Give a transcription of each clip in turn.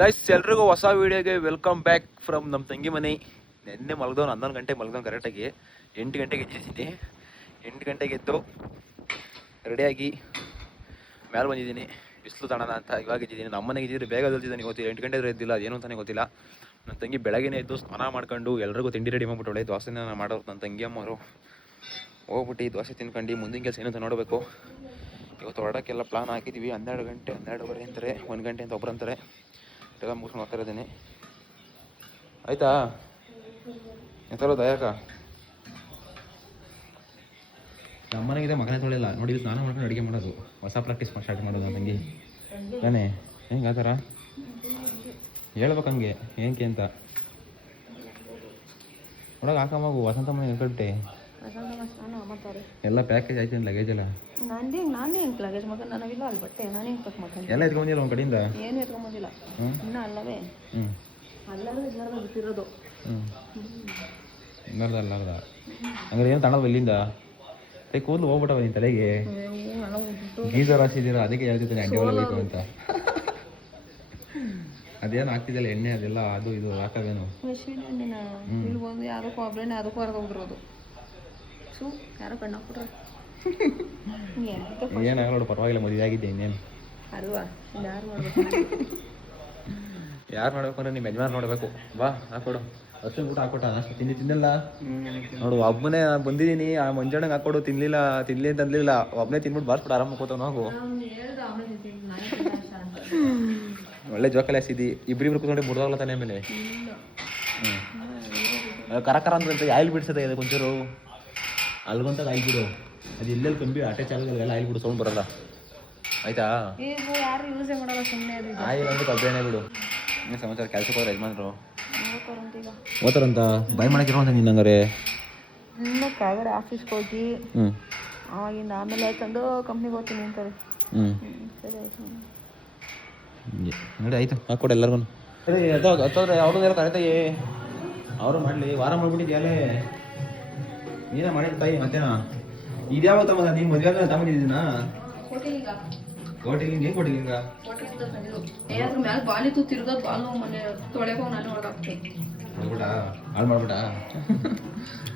Guys ಎಲ್ರಿಗೂ ಹೊಸ ವೀಡಿಯೋಗೆ welcome back from ನಮ್ಮ ತಂಗಿ ಮನೆ. ನಿನ್ನೆ ಮಲಗ್ದವ್ನು 11 ಗಂಟೆಗೆ ಮಲಗ್ದವ್ನು ಕರೆಕ್ಟಾಗಿ 8 ಗಂಟೆಗೆ ಎದ್ದಿದ್ದೀನಿ. 8 ಗಂಟೆಗೆ ಎದ್ದು ರೆಡಿಯಾಗಿ ಮೇಲೆ ಬಂದಿದ್ದೀನಿ ಬಿಸಿಲು ತಣನ ಅಂತ. ಇವಾಗ ಎದ್ದಿದ್ದೀನಿ. ನಮ್ಮ ಮನೆಗೆ ಇದ್ದಿದ್ರೆ ಬೇಗ ಎದ್ದಿದ್ದೀನಿ. ಗೊತ್ತಿಲ್ಲ 8 ಗಂಟೆ ಎದ್ದಿಲ್ಲ, ಅದೇನು ಅಂತಲೇ ಗೊತ್ತಿಲ್ಲ. ನನ್ನ ತಂಗಿ ಬೆಳಗ್ಗೆ ಎದ್ದು ಸ್ನಾನ ಮಾಡ್ಕೊಂಡು ಎಲ್ರಿಗೂ ತಿಂಡಿ ರೆಡಿ ಮಾಡ್ಬಿಟ್ಟು ಒಳ್ಳೆ ದೋಸೆನ ಮಾಡೋರು ನನ್ನ ತಂಗಿ ಅಮ್ಮವರು. ಹೋಗ್ಬಿಟ್ಟು ದೋಸೆ ತಿನ್ಕೊಂಡು ಮುಂದಿನ ಕೆಲಸ ಏನಂತ ನೋಡಬೇಕು. ಇವತ್ತು ಹೊರಡೋಕ್ಕೆಲ್ಲ ಪ್ಲಾನ್ ಹಾಕಿದ್ದೀವಿ. 12 ಗಂಟೆ 12:30 ಅಂತಾರೆ, 1 ಗಂಟೆ ಅಂತ ಒಬ್ಬರು ಅಂತಾರೆ. ಎಲ್ಲ ಮುಗಿಸ್ಕೊಂಡು ಹೋಗ್ತಾ ಇದ್ದೀನಿ. ಆಯ್ತಾ ಎಂತಲ್ಲ ದಯಾಕ ನಮ್ಮನೆಗಿದೆ ಮಗನೇ ತೊಳಿಲ್ಲ ನೋಡಿ. ಸ್ನಾನ ಮಾಡ್ಕೊಂಡು ಅಡುಗೆ ಮಾಡೋದು ಹೊಸ ಪ್ರಾಕ್ಟೀಸ್ ಸ್ಟಾರ್ಟ್ ಮಾಡೋದು ನನಗೆ ತಾನೇ. ಹೆಂಗೆ ಆ ಥರ ಹೇಳ್ಬೇಕು ಹಂಗೆ ಏನಕ್ಕೆ ಅಂತ ಒಳಗೆ ಹಾಕಮ್ಮಗು. ವಸಂತ ಮನೆ ಕಟ್ಟೆ ಎಲ್ಲ ಪ್ಯಾಕೇಜ್ ಆಯ್ತು ಲಗೇಜ್ ಎಲ್ಲ ಲಗೇಜ್ ನಾವಿಲ್ಲ ಅಲ್ಲಿ ಬಟ್ಟೆ ನಾನು ಹೆಂಗೆ ಪಕ್ ಮಾಡ್ತೀನಿ ಎಲ್ಲ ಎತ್ಕೊಂಡಿಲ್ಲ ಒಂದು ಕಡೆಯಿಂದ ಏನು ಎತ್ಕೊಂಬೋದಿಲ್ಲ ಇನ್ನು ಅಲ್ಲವೇ ಅಲ್ಲವೇ ಎಲ್ಲರೂ ಬಿಟ್ಟಿರೋದು ಅಲ್ಲಾರ್ದ ಹಂಗಾರೆ ಏನು ತಗೊಳಲ್ವ ಇಲ್ಲಿಂದ? ಕೂದಲು ಹೋಗ್ಬಿಟ್ಟವ ನಿನ್ನ ತಲೆಗೆ. ಗೀಸರ್ ಹಾಸಿದ್ದೀರ ಅದಕ್ಕೆ ಹೇಳ್ತಿದ್ದೇನೆ ಅಂಡಿ ಒಳಗೆ ಬೇಕು ಅಂತ. ಅದೇನು ಆಗ್ತಿದೆಯಲ್ಲ ಎಣ್ಣೆ ಅದೆಲ್ಲ ಅದು ಇದು ಹಾಕವೇನು ಎಣ್ಣೆನ ಇಲ್ಲಿ ಬಂದು ಯಾವುದಕ್ಕೂ ಒಬ್ಬರೇ ಅದಕ್ಕೂ ಹೊರಗೋಗಿರೋದು. ಸು ಯಾರೋ ಕಣ್ಣು ಹಾಕ್ಬಿಟ್ರೆ ಏನಾಗಲ್ಲ ನೋಡು, ಪರವಾಗಿಲ್ಲ, ಮದುವೆ ಆಗಿದ್ದೆ ಇನ್ನೇನು ಅಲ್ವಾ. ಯಾರು ನೋಡ್ಬೇಕು ಅಂದ್ರೆ ನಿಮ್ಮ ಯಜಮಾನ್ ನೋಡಬೇಕು. ಬಾ ಹಾಕೊಡು. ಅಷ್ಟು ಊಟ ಹಾಕೊಟ್ಟ ಅಷ್ಟು ತಿನ್ನಲ್ಲ ನೋಡು. ಒಬ್ಬನೇ ಬಂದಿದ್ದೀನಿ, ಆ ಮಂಜಣ್ಣಗೆ ಹಾಕೊಡು. ತಿನ್ಲಿ ಅಂತಂದ್ಲಿಲ್ಲ, ಒಬ್ಬನೇ ತಿನ್ಬಿಟ್ಟು ಬಾರ್ಸ್ಬಿಟ್ಟು ಆರಾಮ ಕೂತವ್ ನಾವು. ಒಳ್ಳೆ ಜೋಕಾಲಿ ಹಾಸಿದ್ದಿ. ಇಬ್ರಿಬ್ರು ಕೂತ್ಕೊಂಡು ಮುರಿದೋಗ್ಲ ತಾನೆ ಆಮೇಲೆ. ಕರ ಅಂತ ಆಯಿಲ್ ಬಿಡ್ಸದೆ ಅದಕ್ಕೆ ಒಂಚೂರು ಅಲ್ಗೊಂತ ಆಯಿಲ್ ಬಿಡು. ಅದು ಎಲ್ಲೆಲ್ಲಿ ಕಂಬಿ ಅಟೆ ಚಾಲಲ್ಲ ಆಯಿಲ್ ಬಿಡು, ಸೌಂಡ್ ಬರಲ್ಲ ಆಯ್ತಾ. ಆಯಿಲ್ ಅಂದ್ರೆ ಕಬ್ಬೇನೆ ಬಿಡು. ಸಮಾಚಾರ ಕೆಲ್ಸಕ್ಕೆ ಹೋದ್ರೆ ಯಜಮಾನ್ರು ಓದ್ತಾರಂತ ಬಾಯ್ ಮಾಡಕ್ಕಿರೋ ಅಂತ ನಿನ್ನಂಗಾರೆ. ಇನ್ನು ಕೆಳಗಡೆ ಆಫೀಸ್ಗೆ ಹೋಗಿ ಅವಾಗಿಂದ ಆಮೇಲೆ ಯಾಕಂದು ಕಂಪ್ನಿಗೆ ಹೋಗ್ತೀನಿ ಅಂತಾರೆ. ಸರಿ ಆಯ್ತು ನೋಡಿ ಆಯ್ತು ಹಾಕೊಡು ಎಲ್ಲರಿಗೂ. ಸರಿ ಹತ್ತೋದ್ರೆ ಅವ್ರದ್ದೆಲ್ಲ ಕರೆತಾಯಿ ಅವರು ಮಾಡಲಿ. ವಾರ ಮಾಡ್ಬಿಟ್ಟಿದ್ಯಾಲೇ ನೀನೇ ಮಾಡಿದ ತಾಯಿ. ಮತ್ತೇನ ಇದ್ಯಾವ ತಮ್ಮ ನೀನು ಮದುವೆ ಆಗ ತಗೊಂಡಿದ್ದೀನ ಹೋಟೆಲ್ ಏನು ಕೊಟ್ಟಿಲ್ಲ ಈಗ ಮ್ಯಾಲ ಬಾಲಿತ್ತು ತಿರ್ಗೋದು ಬಾಲು ಮನೆ ತೊಳೆಗೆ ಹೋಗಿ ನಾನು ಹೊರಗಾಕ್ತೆ ಮಾಡ್ಬಿಟ್ಟ ಹಾಳು ಮಾಡ್ಬಿಟ್ಟ.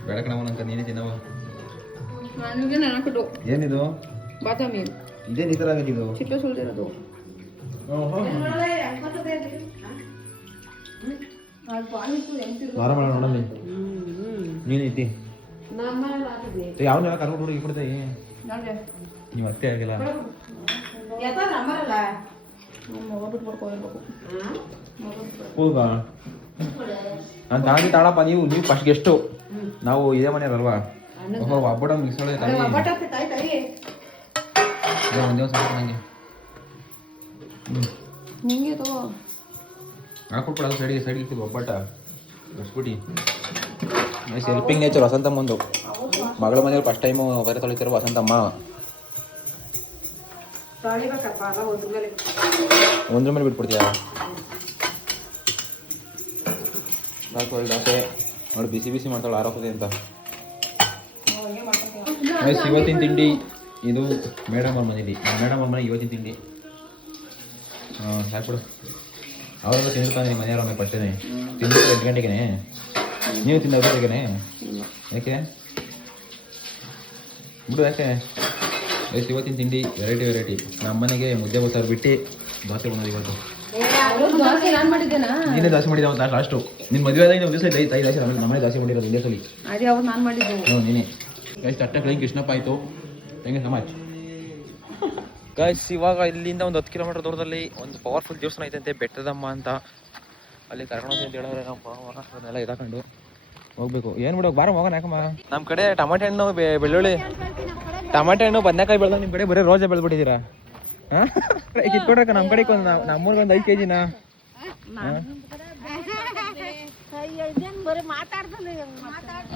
ಬೆಳಕ ನಮ್ಮನಂತ ನೀನೇ ತಿನ್ನವ. ನನಗೆ ನೆನಪಿಟ್ಟು ಏನಿದು ಬಾದಾಮಿ ಇದೇನು ಈ ಥರ ಆಗಿದ್ದು ಚಿಪ್ಪೆ ಸುಳ್ದಿರೋದು. ವಾರ ಮಾಡ ನೋಡಲ್ಲಿ ನೀನೈತಿ ಯಾವ ಕರ್ಕೊಂಡು ಹುಡುಗಿ ಕೊಡ್ತಾಯಿ ನೀವು ಅಷ್ಟೇ ಆಗಿಲ್ಲ. ಹೌದಾ ನಾನು ತಾಂಡಿ ತಾಳಪ್ಪ. ನೀವು ಫಸ್ಟ್ ಗೆಸ್ಟು, ನಾವು ಇದೇ ಮನೆಯಲ್ವಾ. ಒಬ್ಬಡ ಮಿಕ್ಸಳೆ ಒಂದೇ ಒಂದು ಸಾಕು ನನಗೆ. ನಿಂಗೆ ತಗೋ ಹಾಕೊಟ್ಬಿಡ ಸೈಡಿಗೆ ಒಬ್ಬಟ್ಟ ಬಸ್ಬಿಟ್ಟು. Helping nature ವಸಂತಮ್ಮಂದು. ಮಗಳ ಮನೆಯವ್ರು ಫಸ್ಟ್ ಟೈಮು ಬರೆ ತೊಳಿತಾರ ವಸಂತಮ್ಮ. ಒಂದ್ರ ಮೇಲೆ ಬಿಟ್ಬಿಡ್ತೀಯಾ? ದೋಸೆ ನೋಡಿ ಬಿಸಿ ಮಾಡ್ತಾಳೆ ಆರೋಗ್ಯತೆ ಅಂತ. ಇವತ್ತಿನ ತಿಂಡಿ ಇದು ಮೇಡಮ್ ಅವ್ರ ಮನೇಲಿ. ಮೇಡಮ್ ಅವ್ರ ಮನೆಗೆ ಇವತ್ತಿನ ತಿಂಡಿ ಹಾಕ್ಬಿಡು. ಅವರೆಲ್ಲ ತಿಂದಿರ್ತಾನೆ ನಿಮ್ಮ ಮನೆಯವ್ರ ಆಮೇಲೆ ಫಸ್ಟೇ ತಿಂದು 8 ಗಂಟೆಗೆ. ನೀವು ತಿಂದ 8 ಗಂಟೆಗೆ ಯಾಕೆ ಬಿಡು ಯಾಕೆ? ಇವತ್ತಿನ ತಿಂಡಿ ವೆರೈಟಿ. ನಮ್ಮ ಮನೆಗೆ ಮುದ್ದೆ ಬಸ್ಸಾರು ಬಿಟ್ಟು ದೋಸೆ ಬಂದದ್ದು ಇವತ್ತು. ನೀನೇ ದೋಸೆ ಮಾಡಿದ ಅವತ್ತು ಲಾಸ್ಟು. ನಿನ್ನ ಮದುವೆ ಆದಾಗ ಒಂದು ದಿವಸ ತಾಯಿ ದೋಸೆ ನಮ್ಮನೆ ದೋಸೆ ಮಾಡಿರೋದು ಒಂದೇ ಸಲ. ಹ್ಞೂ ನೀನೇ. ಎಷ್ಟು ಅಟ್ಟ ಕೈ ಕೃಷ್ಣಪ್ಪ ಆಯಿತು. Thank you so much guys. ಇವಾಗ ಇಲ್ಲಿಂದ ಒಂದು 10 ಕಿಲೋಮೀಟರ್ ದೂರದಲ್ಲಿ ಒಂದು ಪವರ್ಫುಲ್ ದೇವಸ್ಥಾನ ಐತಂತೆ, ಬೆಟ್ಟದಮ್ಮ ಅಂತ. ಅಲ್ಲಿ ಕರ್ಕೊಂಡು ಅಂತ ಹೇಳಿದ್ರೆ ಅದನ್ನೆಲ್ಲ ಇದಾಕೊಂಡು ಹೋಗ್ಬೇಕು. ಏನು ಬಿಡೋ ಬಾರ ಹೋಗೋಣ. ಯಾಕಮ್ಮ ನಮ್ಮ ಕಡೆ ಟಮಾಟೆ ಹಣ್ಣು ಬೆಳ್ಳುಳ್ಳಿ ಟಮಾಟೆ ಹಣ್ಣು ಬದನೆಕಾಯಿ ಬೆಳೆದ. ನಿಮ್ಮ ಕಡೆ ಬರೀ ರೋಜೆ ಬೆಳೆದ್ಬಿಟ್ಟಿದ್ದೀರಾ. ಹಾಂ ಕಿತ್ಕೊಡ್ರಕ್ಕ ನಮ್ಮ ಕಡೆಗೆ ಒಂದು ನಮ್ಮೂರಿಗೆ ಒಂದು 5 kg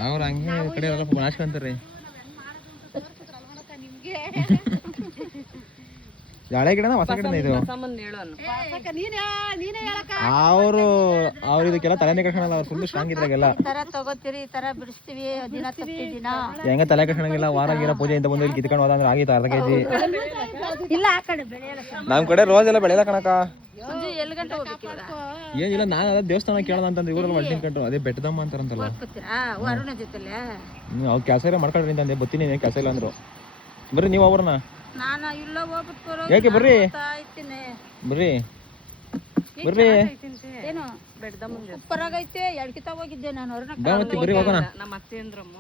ಅವ್ರು ಹಂಗೆ ಕಡೆ ಎಲ್ಲ ನಾಚ್ಕೊಂತಾರೆ. ಹಳೆ ಗಿಡನ ಹೊಸ ಗಿಡನ ಇದು? ಅವರು ಇದಕ್ಕೆಲ್ಲ ತಲೆನೇ ಕಟ್ಕೊಳಲ್ಲ, ಅವ್ರು ಫುಲ್ ಸ್ಟ್ರಾಂಗ್ ಇದ್ರಾಗೆಲ್ಲ. ಈ ತರ ತಗೋತೀರಿ, ಈ ತರ ಬಿಡಿಸ್ತೀವಿ, ದಿನ ತಪ್ಪಿ ದಿನ ಹೆಂಗ ತಲೆ ಕಟ್ಕೊಳಂಗಿಲ್ಲ. ವಾರ ಗೀರ ಪೂಜೆ ಅಂತ ಬಂದು ಇಲ್ಲಿ ಕಿತ್ಕೊಂಡು ಹೋದಂದ್ರೆ ಆಗಿತ್ತು ಅರ್ಧ ಕೆಜಿ. ಇಲ್ಲ ಆ ಕಡೆ ಬೆಳೆಯಲ್ಲ. ನಮ್ ಕಡೆ ರೋಸ್ ಎಲ್ಲ ಬೆಳೆಯಲ್ಲ ಕಣಕ. ಎಲ್ಲಿ ಗಂಟೆ ಹೋಗ್ಬೇಕು ಇವಾಗ? ಏನಿಲ್ಲ, ನಾನು ಅದೇ ದೇವಸ್ಥಾನ ಕೇಳೋಣ ಅಂತಂದ್ರೆ ಇವರೆಲ್ಲ ಮಾಡ್ತೀನಿ ಕಂಡ್ರು. ಅದೇ ಬೆಟ್ಟದಮ್ಮ ಅಂತಾರಂತಲ್ಲ, ಅರುಣ ಜೊತೆಲೆ ಅವ್ರು ಕೆಲಸ ಮಾಡ್ಕೊಳ್ರಿ ಅಂತಂದೆ. ಬತ್ತೀನಿ, ಕೆಲಸ ಇಲ್ಲ ಅಂದ್ರು. ಬರ್ರಿ ನೀವು ಅವ್ರನ್ನ. ನಾನು ಇಲ್ಲ ಹೋಗ್ಬಿಟ್ಟು ಬರೋ. ಯಾಕೆ ಬರ್ರಿ ಬರ್ರಿ ಬರ್ರಿ. ಏನು ಸೂಪರ್ ಆಗೈತೆ. ಎಡ್ಕಿತ ಹೋಗಿದ್ದೆ ನಾನು ಅರುಣ. ಬರ್ರಿ ಹೋಗೋಣ. ನಮ್ಮ ಅತ್ತೆಂದ್ರಮ್ಮ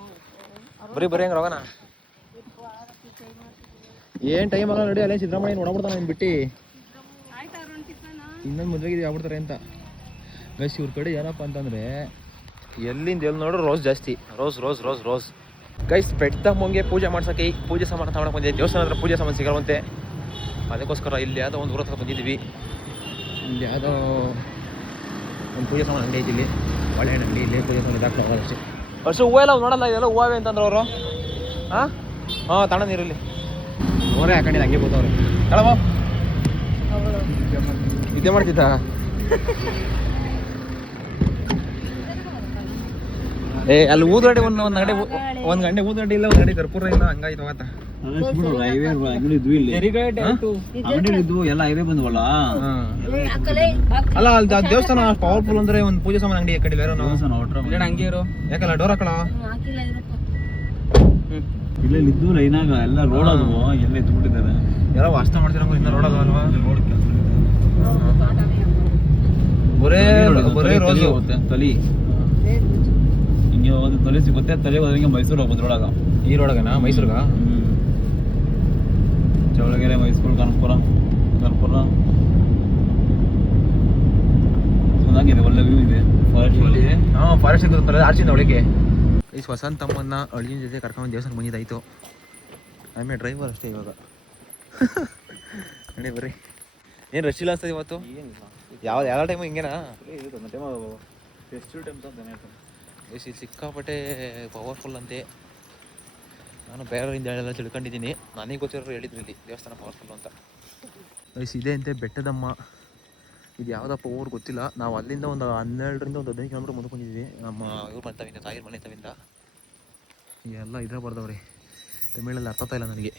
ಬರ್ರಿ ಬರ್ರಿ ಹಂಗಾರ ಹೋಗೋಣ. ಏನ್ ಟೈಮ್ ಆಗಲ್ಲ ನೋಡಿ. ಅಲ್ಲೇ ಸಿದ್ದರಾಮಯ್ಯ ನೋಡ್ಬಿಡ್ತಾನೆ ನಿನ್ ಬಿಟ್ಟು. ಇನ್ನೊಂದು ಮದುವೆಗೆ ಆಗ್ಬಿಡ್ತಾರೆ ಅಂತ ಗೈಸ್. ಇವ್ರ ಕಡೆ ಏನಪ್ಪ ಅಂತಂದ್ರೆ ಎಲ್ಲಿಂದ ಎಲ್ಲಿ ನೋಡ್ರು ರೋಸ್ ಜಾಸ್ತಿ. Rose rose rose rose guys. ಬೆಟ್ಟದಮ್ಮಂಗೆ ಪೂಜೆ ಮಾಡ್ಸಕ್ಕೆ ಪೂಜೆ ಸಾಮಾನು ತಗೊಳಕ್ ಬಂದಿದ್ದೆ. ದೇವಸ್ಥಾನ ಹತ್ರ ಪೂಜೆ ಸಾಮಾನು ಸಿಗಲ್ವಂತೆ, ಅದಕ್ಕೋಸ್ಕರ ಇಲ್ಲಿ ಯಾವುದೋ ಒಂದು ಊರ ಹತ್ರ ಬಂದಿದ್ದೀವಿ. ಇಲ್ಲಿ ಯಾವುದೋ ಒಂದು ಪೂಜೆ ಸಾಮಾನು ಅಂಗಡಿ ಐತಿ. ಇಲ್ಲಿ ಬಾಳೆಹಣ್ಣು ಅಂಗಡಿ. ಇಲ್ಲಿ ಪೂಜೆ ಸಾಮಾನು ಇದಾಗ್ತಾ ಹೋಗೋದು ಅಷ್ಟೇ. ಅಷ್ಟು ಹೂವು ಎಲ್ಲ ನೋಡಲ್ಲ, ಇದೆಲ್ಲ ಹೂವೇ ಅಂತಂದ್ರೆ ಅವರು. ಹಾಂ ತಣ್ಣ ನೀರಲ್ಲಿ ಅವರೇ ಹಾಕೊಂಡಿದ್ದು ಹಂಗೆ ಕೂತವ್ರೆ. ಹೇಳಮ್ಮ ನಿದ್ದೆ ಮಾಡ್ತಿದ್ದ. ಅಲ್ಲಿ ಊದ್ಗಡ್ಡೆ ಒಂದು ಗಂಟೆ ಊದ್ಗಡ್ಡೆ ಇಲ್ಲ, ಒಂದು ಗಂಟೆ ಕರ್ಪೂರ ಇಲ್ಲ, ಹಂಗಾಯ್ತು ಅವತ್ತ. ಎಲ್ಲ ಹೈವೇ ಬಂದ್ವಲ್ಲ. ಅಲ್ಲ ಅಲ್ಲಿ ದೇವಸ್ಥಾನ ಪವರ್ಫುಲ್ ಅಂದ್ರೆ ಒಂದು ಪೂಜೆ ಸಾಮಾನು ಅಂಗಡಿ ಹಾಕೊಂಡಿಲ್ಲ ಯಾರು? ಹಂಗೆ ಇರು, ಯಾಕಲ್ಲ ಡೋರ್ ಹಾಕಳ. ಇಲ್ಲಿದ್ದು ಲೈನಾಗ ಎಲ್ಲ ರೋಡ್ ಅದು ಎಲ್ಲ ಎತ್ಬಿಟ್ಟಿದ್ದಾರೆ. ಎಲ್ಲ ವಾಸನೆ ಮಾಡ್ತಿರಂಗ ಇನ್ನ ರೋಡ್ ಅದಲ್ವಾ? ಬರೇ ಬರೇ ರೋಸ್ ಹೋಗುತ್ತೆ ತಲಿ. ಹಿಂಗೆ ಒಂದು ತಲೆ ಸಿಗುತ್ತೆ. ತಲೆ ಹೋದಂಗೆ ಮೈಸೂರು ಹೋಗ್ಬೋದು ರೋಡಾಗ. ಈ ರೋಡಾಗನಾ? ಮೈಸೂರ್ಗ? ಚಳ್ಳಕೆರೆ, ಮೈಸೂರು, ಕನಕಪುರ ಚೆನ್ನಾಗಿದೆ, ಒಳ್ಳೆ ವ್ಯೂ ಇದೆ. ಫಾರೆಸ್ಟ್ ಸಿಗುತ್ತೆ ಆರ್ಚಿಂದ ಒಳಗೆ. ಈ ವಸಂತಮ್ಮನ್ನ ಅಳಿನ ಜೊತೆ ಕರ್ಕೊಂಡು ದೇವಸ್ಥಾನಕ್ಕೆ ಬಂದಿದ್ದಾಯ್ತು. ಆಮೇಲೆ ಡ್ರೈವರ್ ಅಷ್ಟೇ ಇವಾಗ. ನೋಡಿ ಬರ್ರಿ. ಏನು ರಶ್ ಇಲ್ಲ ಅನ್ಸ್ತದೆ ಇವತ್ತು? ಯಾವ ಟೈಮು ಹಿಂಗೇನಾ? ಫೆಸ್ಟಿವಲ್ ಟೈಮ್ ಇಲ್ಲಿ ಸಿಕ್ಕಾಪಟ್ಟೆ ಪವರ್ಫುಲ್ ಅಂತೆ. ನಾನು ಬೇರೆಯವರಿಂದ ಎಲ್ಲ ತಿಳ್ಕೊಂಡಿದ್ದೀನಿ. ನನಗೆ ಗೊತ್ತಿರೋರು ಹೇಳಿದ್ರು ಇಲ್ಲಿ ದೇವಸ್ಥಾನ ಪವರ್ಫುಲ್ ಅಂತ. ಇದೆ ಅಂತೆ ಬೆಟ್ಟದಮ್ಮ. ಇದು ಯಾವುದಪ್ಪ ಊರು ಗೊತ್ತಿಲ್ಲ. ನಾವು ಅಲ್ಲಿಂದ ಒಂದು 12ರಿಂದ ಒಂದು 15 ಕಿಲೋಮೀಟರ್ ಮುಂದೆ ಬಂದಿದ್ವಿ. ನಮ್ಮ ಇವ್ರು ಬಂತವಿಂದ ತಾಯಿರ ಮನೆ ತವಿಂದ. ಎಲ್ಲ ಇದ್ರೆ ಬರ್ದವ್ರಿ. ತಮಿಳಲ್ಲಿ ಅರ್ಥ ಇಲ್ಲ ನನಗೆ.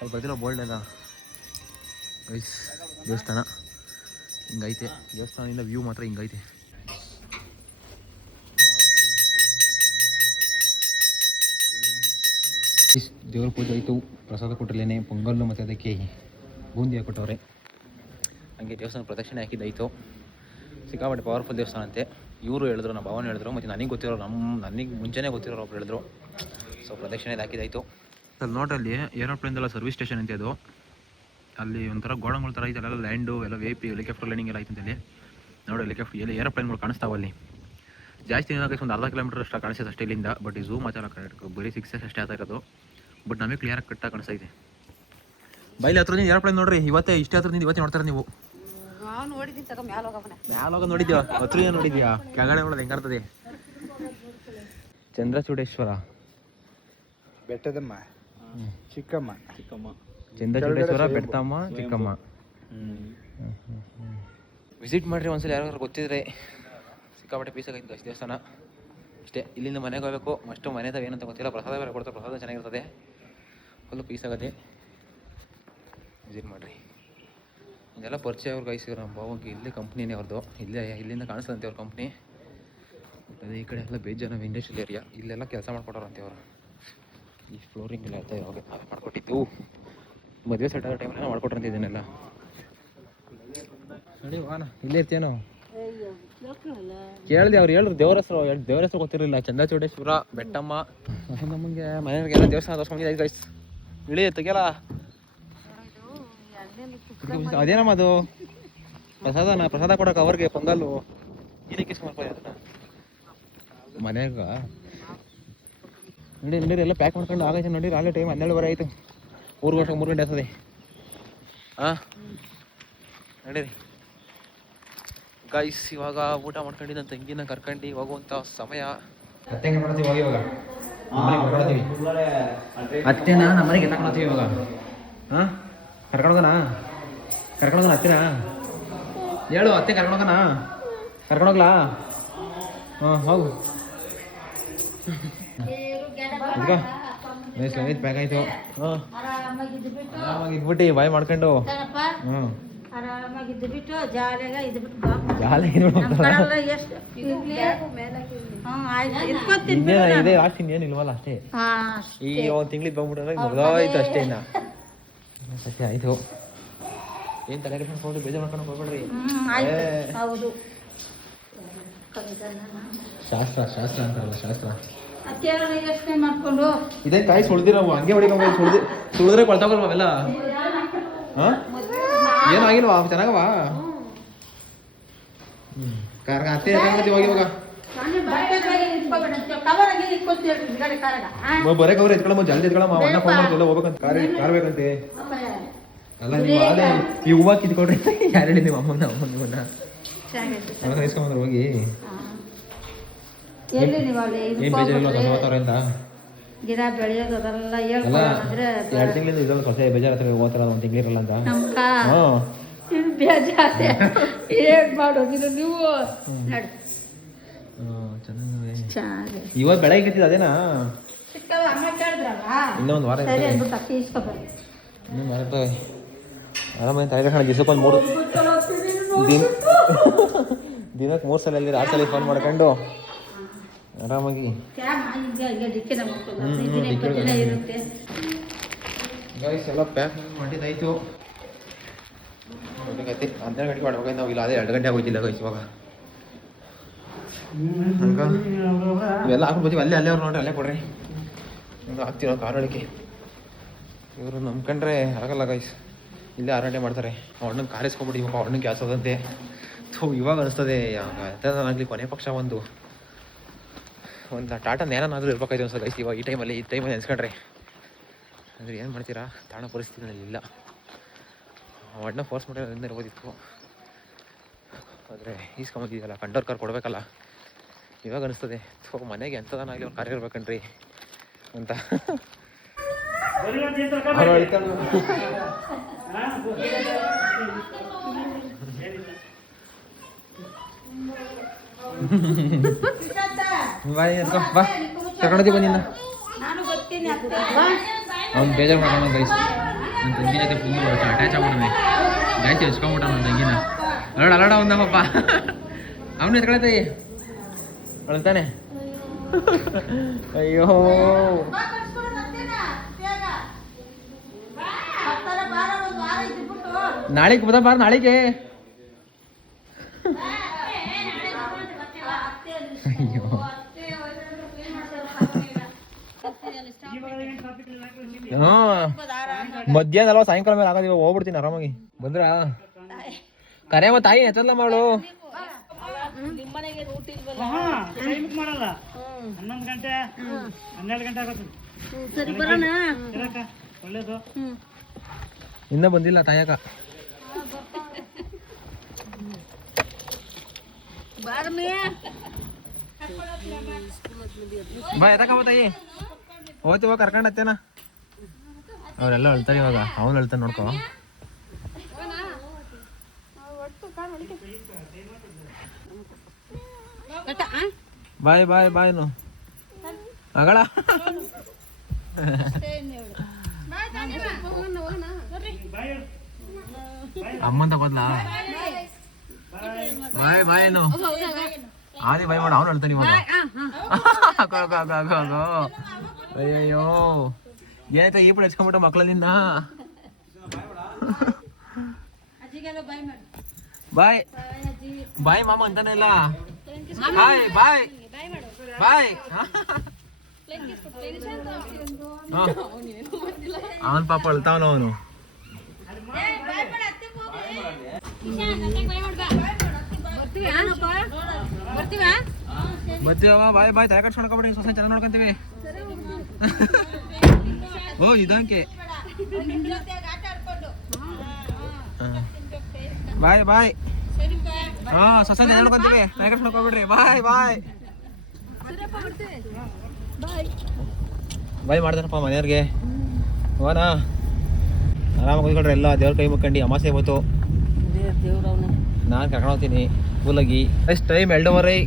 ಅಲ್ಲಿ ಬರ್ದಿಲ್ಲ ಬೋಲ್ಡ್ ಎಲ್ಲ. ಗೈಸ್ ದೇವಸ್ಥಾನ ಹಿಂಗೈತೆ. ದೇವಸ್ಥಾನದಿಂದ ವ್ಯೂ ಮಾತ್ರ ಹಿಂಗೈತೆ. ದೇವ್ರ ಪೂಜೆ ಆಯಿತು. ಪ್ರಸಾದ ಕೊಟ್ಟಿರ್ಲೇನೆ ಪೊಂಗಲ್ಲು ಮತ್ತು ಅದಕ್ಕೆ ಬೂಂದಿ ಹಾಕೊಟ್ಟವ್ರೆ. ಹಂಗೆ ದೇವಸ್ಥಾನ ಪ್ರದಕ್ಷಿಣೆ ಹಾಕಿದ್ದಾಯಿತು. ಸಿಕ್ಕಾಪಟ್ಟೆ ಪವರ್ಫುಲ್ ದೇವಸ್ಥಾನ ಅಂತೆ. ಇವರು ಹೇಳಿದ್ರು, ನಮ್ಮ ಭಾವನ ಹೇಳಿದ್ರು, ಮತ್ತು ನನಗೆ ಗೊತ್ತಿರೋ ನನಗೆ ಮುಂಚೆನೇ ಗೊತ್ತಿರೋರು ಒಬ್ರು ಹೇಳಿದ್ರು. ಸೊ ಪ್ರದಕ್ಷಿಣೆ ಹಾಕಿದ್ದಾಯಿತು. ಅಲ್ಲಿ ನೋಟಲ್ಲಿ ಏರೋಪ್ಲೇನ್ದೆಲ್ಲ ಸರ್ವಿಸ್ ಸ್ಟೇಷನ್ ಅಂತೆ ಅದು. ಅಲ್ಲಿ ಒಂಥರ ಗೋಡಂಗಳ ಥರ ಐತೆ. ಅಲ್ಲೆಲ್ಲ ಲ್ಯಾಂಡು ಎಲ್ಲ ವೇಪಿ ಹೆಲಿಕಾಪ್ಟರ್ ಲ್ಯಾಂಡಿಂಗ್ ಎಲ್ಲ ಐತೆ ಅಲ್ಲಿ. ನೋಡಿ ಹೆಲಿಕಾಪ್ಟರ್ ಎಲ್ಲ ಏರೋಪ್ಲೇನ್ಗಳು ಕಾಣಿಸ್ತಾವಲ್ಲಿ. ಜಾಸ್ತಿ ಏನಾಗೈತೆ ಒಂದು ಅರ್ಧ ಕಿಲೋಮೀಟರ್ ಅಷ್ಟು ಕಾಣಿಸ್ತದೆ ಅಷ್ಟೇ ಇಲ್ಲಿಂದ. ಬಟ್ ಈ ಝೂಮ್ ಮಾತ್ರ ಕರೆಕ್ಟ್ ಬರೀ 6 ಅಷ್ಟೇ ಆಗ್ತಾ ಇರೋದು. ಬಟ್ ನಮಗೆ ಕ್ಲಿಯರಾಗಿ ಕಟ್ಟಾಗಿ ಕಾಣಿಸ್ತೈತೆ. ಬೈಲಿ ಹತ್ರದಿಂದ ಏರೋಪ್ಲೇನ್ ನೋಡ್ರಿ. ಇವತ್ತೇ ಇಷ್ಟೇ ಹತ್ರದಿಂದ ಇವತ್ತೇ ನೋಡ್ತಾರೆ ನೀವು. ಮ್ಯಾಲೋಗ ನೋಡಿದ್ಯಾ? ಹತ್ರದಿಂದ ನೋಡಿದ್ಯಾ? ಕೆಳಗಡೆ ನೋಡೋದು ಹೆಂಗಾಗ್ತದೆ? ಚಂದ್ರಚೂಡೇಶ್ವರ, ಬೆಟ್ಟದಮ್ಮ, ಚಿಕ್ಕಮ್ಮ, ಚಂದ್ರಚೂಡೇಶ್ವರ, ಬೆಟ್ಟದಮ್ಮ, ಚಿಕ್ಕಮ್ಮ. ವಿಸಿಟ್ ಮಾಡಿರಿ ಒಂದ್ಸಲ ಯಾರು ಗೊತ್ತಿದ್ರೆ. ಸಿಕ್ಕಾಪಟ್ಟೆ ಪೀಸ್ ಆಗೈತೆ ಗೈಸ್ ದೇವಸ್ಥಾನ ಅಷ್ಟೇ. ಇಲ್ಲಿಂದ ಮನೆಗೆ ಹೋಗಬೇಕು. ಅಷ್ಟು ಮನೆ ತಾವು ಏನಂತ ಗೊತ್ತಿಲ್ಲ. ಪ್ರಸಾದ ಬೇರೆ ಕೊಡ್ತಾರೆ. ಪ್ರಸಾದ ಚೆನ್ನಾಗಿರ್ತದೆ. ಫುಲ್ಲು ಪೀಸ್ ಆಗುತ್ತೆ. ವಿಸಿಟ್ ಮಾಡಿರಿ. ಇದೆಲ್ಲ ಪರಿಚಯ ಅವ್ರು ಗೈಸ್. ನಮ್ಮ ಭಾವಕ್ಕೆ ಇಲ್ಲೇ ಕಂಪ್ನಿನೇ ಅವ್ರದ್ದು. ಇಲ್ಲಿಂದ ಕಾಣಿಸ್ತಂತೆ ಅವ್ರ ಕಂಪ್ನಿ. ಅದೇ ಈ ಕಡೆ ಎಲ್ಲ ಬೇಜಾನ ಇಂಡಸ್ಟ್ರಿಯಲ್ ಏರಿಯಾ. ಇಲ್ಲೆಲ್ಲ ಕೆಲಸ ಮಾಡ್ಕೊಟ್ಟವ್ರಂತೆ ಅವರು. ಈ ಫ್ಲೋರಿಂಗ್ ಎಲ್ಲ ಇರ್ತಾ ಇರೋವಾಗ ನಾವೇ ಮಾಡ್ಕೊಟ್ಟಿದ್ದು. ಮದುವೆ ಸೆಟ್ ಆಗೋ ಟೈಮಲ್ಲಿ ಮಾಡ್ಕೊಟ್ರಂತೆ ಇದನ್ನೆಲ್ಲ. ನೋಡಿ ವಾನ ಇಲ್ಲೇ ಇರ್ತೀಯೋ ಕೇಳಿದೆ. ಅವ್ರು ಹೇಳಿದ್ರು ದೇವ್ರ ಹೆಸರು ಗೊತ್ತಿರಲಿಲ್ಲ. ಚಂದ್ರಚೂಡೇಶ್ವರ, ಬೆಟ್ಟಮ್ಮ. ನಮಗೆ ಮನೆಯವ್ರಿಗೆಲ್ಲ ದೇವಸ್ಥಾನ ತೋರ್ಸ್ಕೊಂಡಿದ್ದು ಗೈಸ್. ಇಳಿ ತೆಗಿಯಲ್ಲ. ಅದೇನಮ್ಮ ಅದು? ಪ್ರಸಾದ ಕೊಡಕ್ಕೆ ಅವ್ರಿಗೆ ಪೊಂಗಲ್ಲು. ಏನಕ್ಕೆ ಸಮರ್ಪಣೆ ಮನೆಯಾಗ ನಡೀರಿ ಎಲ್ಲ ಪ್ಯಾಕ್ ಮಾಡ್ಕೊಂಡು ಆಗೈತೆ. ನೋಡಿರಿ ಅಲ್ಲೇ ಟೈಮ್ 12:30 ಆಯಿತು. 3 ಗಂಟೆ ಆಗ್ತದೆ. ಹಾಂ ನಡೀರಿ ಗೈಸ್. ಇವಾಗ ಊಟ ಮಾಡ್ಕೊಂಡು ನನ್ನ ತಂಗಿನ ಕರ್ಕೊಂಡು ಹೋಗುವಂಥ ಸಮಯ. ಅತ್ತೆನ ನಮ್ಮ ಮನೆಗೆ ತಗೊಂಡ್ತೀವಿ ಇವಾಗ. ಹಾಂ ಕರ್ಕೊಂಡೋಗಣ ಹತ್ತಿರ ಹೇಳು ಅತ್ತೆ ಕರ್ಕೊಂಡೋಗಣ ಕರ್ಕೊಂಡೋಗ್ಲಾ ಹಾಂ ಹೋಗು ಪ್ಯಾಕ್ ಆಯ್ತು ಹಾಂ ಆರಾಮಾಗಿದ್ಬಿಟ್ಟು ಬಾಯ್ ಮಾಡ್ಕೊಂಡು ಹ್ಞೂ ಆರಾಮಾಗಿದ್ದು ಬಿಟ್ಟು ಜಾಲಿಯಾಗ ಇದು ಬಿಟ್ಟು ಜಾಲಿ ಇದೆ ಲಾಸ್ಟ್ ಇನ್ನೇನು ಇಲ್ವಲ್ಲ ಅಷ್ಟೇ ಈ ಒಂದು ತಿಂಗ್ಳಿಗೆ ಬಂದ್ಬಿಟ್ರೆ ಮುಗ್ದೋಯ್ತು ಅಷ್ಟೇ ಇನ್ನ ಸತ್ಯ ಆಯ್ತು ಏನು ತಲೆ ಕೆಡ್ಕೊಂಡು ಬೇಜಾರು ಮಾಡ್ಕೊಂಡು ಹೋಗ್ಬೇಡ್ರಿ ಹೌದು ಶಾಸ್ತ್ರ ಅಂತಾರಲ್ಲ ಶಾಸ್ತ್ರ ಯೋಚನೆ ಮಾಡ್ಕೊಂಡು ಇದೇ ಕಾಯಿ ಸುಳ್ದಿರವು ಹಂಗೆ ಹೊಡಿಕೊಂಬ ಸುಳಿದ್ರೆ ಕೊಳ್ತಾವಲ್ವ ಅವೆಲ್ಲ ಹಾಂ ಏನೂ ಆಗಿಲ್ವಾ ಚೆನ್ನಾಗವಾ ಅತ್ತೆ ಹೋಗಿ ಹೋಗ ಬರೇ ಅವ್ರು ಎತ್ಕೊಳಮ್ಮ ಜಲ್ದಿ ಎತ್ಕೊಳಮ್ಮ ಅಣ್ಣ ಫೋನ್ ಮಾಡ್ತಿಲ್ಲ ಹೋಗ್ಬೇಕಂತ ಕಾರ್ ಬೇಕಂತೆ ಅಲ್ಲ ನೀವು ಅದೇ ಈ ಹೂವು ಕಿತ್ಕೊಡ್ರಿ ಯಾರು ಹೇಳಿ ನಿಮ್ಮ ಅಮ್ಮನ ಇಸ್ಕೊಂಬಂದ್ರೆ ಹೋಗಿ ಎಲ್ಲಿ ನೀವು ಅಲ್ಲಿ ಏನು ಬೇಜಾರಿಲ್ಲ ಗಿಡ ಬೆಳೆಯೋದು ಅದೆಲ್ಲ ಅಲ್ಲ ಹೇಳ್ಕೊಂಡ್ರೆ 2 ತಿಂಗಳಿಂದ ಇದೊಂದು ಹೊಸ ಬೇಜಾರು ಹತ್ರ ಓದ್ತಾರ ಒಂದು ತಿಂಗಳಿರಲ್ಲ ಅಂತ ನಮ್ಕ ಹ್ಞೂ ಬೇಜಾರೆ ಏನ್ ಮಾಡೋದಿಲ್ಲ ನೀವು ನೋಡಿ ಚೆನ್ನಾಗಿ ಇವತ್ತು ಬೆಳಗ್ಗೆ ಕತ್ತಿದ ಅದೇನಾ ಚಿಕ್ಕವ ಅಮ್ಮ ಕೇಳಿದ್ರಲ್ಲ ಇನ್ನೊಂದು ವಾರ ಸರಿ ಅಂದ್ಬಿಟ್ಟು ಅಕ್ಕಿ ಇಸ್ಕೊಬರ್ರಿ ಇನ್ನೊಂದು ವಾರ ಇರ್ತವೆ ಆರಾಮಾಗಿ ತಾಯಿ ಕಣ ದಿವಸಕ್ಕೊಂದು 3 ದಿನಕ್ಕೆ 3 ಸಲ ಅಲ್ಲಿ 6 ಸಲ ಫೋನ್ ಮಾಡ್ಕೊಂಡು ಆರಾಮಾಗಿ ಗೈಸ್ ಎಲ್ಲ ಪ್ಯಾಕ್ ಮಾಡಿದ್ದಾಯ್ತು 12 ಗಂಟೆಗೆ ಮಾಡ್ಬೇಕು ನಾವು ಇಲ್ಲ ಅದೇ 2 ಗಂಟೆ ಆಗೋಯ್ತಿಲ್ಲ ಗೈಸ್ ಇವಾಗ ಇವೆಲ್ಲ ಹಾಕೊಂಡು ಬರ್ತೀವಿ ಅಲ್ಲೇ ಅವ್ರು ನೋಡ್ರಿ ಅಲ್ಲೇ ಕೊಡ್ರಿ ಹಾಕ್ತೀವಿ ನಾವು ಕಾರ್ ಒಳಗೆ ಇವರು ನಂಬ್ಕೊಂಡ್ರೆ ಆಗಲ್ಲ ಗೈಸ್ ಇಲ್ಲೇ 6 ಗಂಟೆ ಮಾಡ್ತಾರೆ ಅಣ್ಣನ ಕಾರ್ ಇಸ್ಕೊಂಬಿಟ್ಟು ಇವಾಗ ಅಣ್ಣನ ಗ್ಯಾಸ್ ಅದಂತೆ ಇವಾಗ ಅನಿಸ್ತದೆ ಎಂಥದಾಗಲಿ ಕೊನೆ ಪಕ್ಷ ಒಂದು ಟಾಟಾ ನ್ಯಾನಾದ್ರೂ ಇರ್ಬೇಕಾಯ್ತು ಅನ್ಸೋ ಗೈಸ್ ಇವಾಗ ಈ ಟೈಮಲ್ಲಿ ನೆನ್ಸ್ಕೊಂಡ್ರೆ ಅಂದರೆ ಏನು ಮಾಡ್ತೀರಾ ತಾಣ ಪರಿಸ್ಥಿತಿನಲ್ಲಿ ಇಲ್ಲ ಅಣ್ಣ ಫೋರ್ಸ್ ಮಾಡಿರೋದ್ರಿಂದ ಇರ್ಬೋದಿತ್ತು ಆದರೆ ಈಸ್ಕೊಂಬಂದಿದ್ದಲ್ಲ ಕಂಡೋರ್ ಕಾರ್ ಕೊಡಬೇಕಲ್ಲ ಇವಾಗ ಅನಿಸ್ತದೆ ಮನೆಗೆ ಎಂಥದಾನಾಗಲಿ ಒಂದು ಕಾರ್ ಇರ್ಬೇಕನ್ರಿ ಅಂತ ಬಾ ಕರ್ಕೊಂಡೋಗಿ ಬನ್ನಿನ್ನ ಅವ್ನು ಬೇಜಾರು ಮಾಡೋಣ ಗೈಸ್ ನನ್ನ ತಂಗಿ ಜೊತೆ ಫುಲ್ ಅಟ್ಯಾಚ್ ಆಗ್ಬಿಡೋಣ ಗಾಯ್ತಿ ಹಚ್ಕೊಂಬಿಟ್ಟ ನನ್ನ ತಂಗಿನ ಅಲಡ ಒಂದಮ್ಮಪ್ಪ ಅವನು ಎತ್ಕೊಳತೈ ಅಳ್ತಾನೆ ಅಯ್ಯೋ ನಾಳೆಗೆ ಬದ ಬಾರ ನಾಳೆಗೆ ಅಯ್ಯೋ ಮಧ್ಯಾಹ್ನ ಅಲ್ವಾ ಸಾಯಂಕಾಲ ಮೇಲೆ ಆಗೋದು ಇವಾಗ ಹೋಗ್ಬಿಡ್ತೀನಿ ಆರಾಮಾಗಿ ಬಂದ್ರ ಕರೆಯಮ್ಮ ತಾಯಿ ಎತ್ತಲ್ಲ ಮಾಡು ಮಾಡಲ್ಲ 11 ಗಂಟೆ 12 ಗಂಟೆ ಆಗುತ್ತೆ ಒಳ್ಳೇದು ಇನ್ನ ಬಂದಿಲ್ಲ ತಾಯಕ ಬಾ ಎತ್ತಕಮ್ಮ ತಾಯಿ ಹೋಯ್ತು ಇವಾಗ ಕರ್ಕೊಂಡು ಹತ್ತೇನ ಅವರೆಲ್ಲ ಅಳ್ತಾರೆ ಇವಾಗ ಅವನು ಅಳ್ತಾನೆ ನೋಡ್ಕೊ ಬಾಯ್ ಬಾಯ್ ಬಾಯ್ನು ಮಗಳ ಅಮ್ಮಂತ ಬದ್ಲಾ ಬಾಯ್ ಬಾಯ್ನು ಆದಿ ಬಾಯ್ ಮಾಡ ಅವನು ಅಳ್ತಾನೆ ಇವಾಗ ಅಯ್ಯಯ್ಯೋ ಏನಾಯ್ತಾ ಈ ಪುಡ ಹೆಚ್ಕೊಂಡ್ಬಿಟ್ಟು ಮಕ್ಕಳಲ್ಲಿಂದ ಬಾಯ್ ಬಾಯ್ ಮಾಮ ಅಂತಾನೆ ಇಲ್ಲ ಬಾಯ್ ಬಾಯ್ ಬಾಯ್ ಅವನ್ ಪಾಪ ಅಳ್ತಾವನ ಅವನು ಬರ್ತೀವ ಬಾಯ್ ಬಾಯ್ ತಲೆ ಕಟ್ಸ್ಕೊಂಡ್ಕೊಬಿಡ್ರಿ ಸೊಸೆ ಚೆನ್ನಾಗಿ ನೋಡ್ಕೊಂತೀವಿ ಓ ಇದಂಕೆ ಬಾಯ್ ಬಾಯ್ ಹಾ ಸೊಸೆ ಚೆನ್ನಾಗಿ ನೋಡ್ಕೊಂತೀವಿ ತಲೆ ಕಟ್ಸ್ಕೊಂಡ್ಕೊಬಿಡ್ರಿ ಬಾಯ್ ಬಾಯ್ ಬಾಯ್ ಮಾಡ್ತಾರಪ್ಪ ಮನೆಯವ್ರಿಗೆ ಹೋನಾ ಆರಾಮಾಗಿ ಕೂತ್ಕೊಂಡ್ರೆ ಎಲ್ಲ ದೇವ್ರ ಕೈ ಮುಕ್ಕೊಂಡು ಅಮಾಸೆ ಹೋಯ್ತು. ನಾನು ಕರ್ಕೊಂಡು ಹೋಗ್ತೀನಿ ಫುಲ್ಲಾಗಿ. ಎಷ್ಟು ಟೈಮ್ 2:30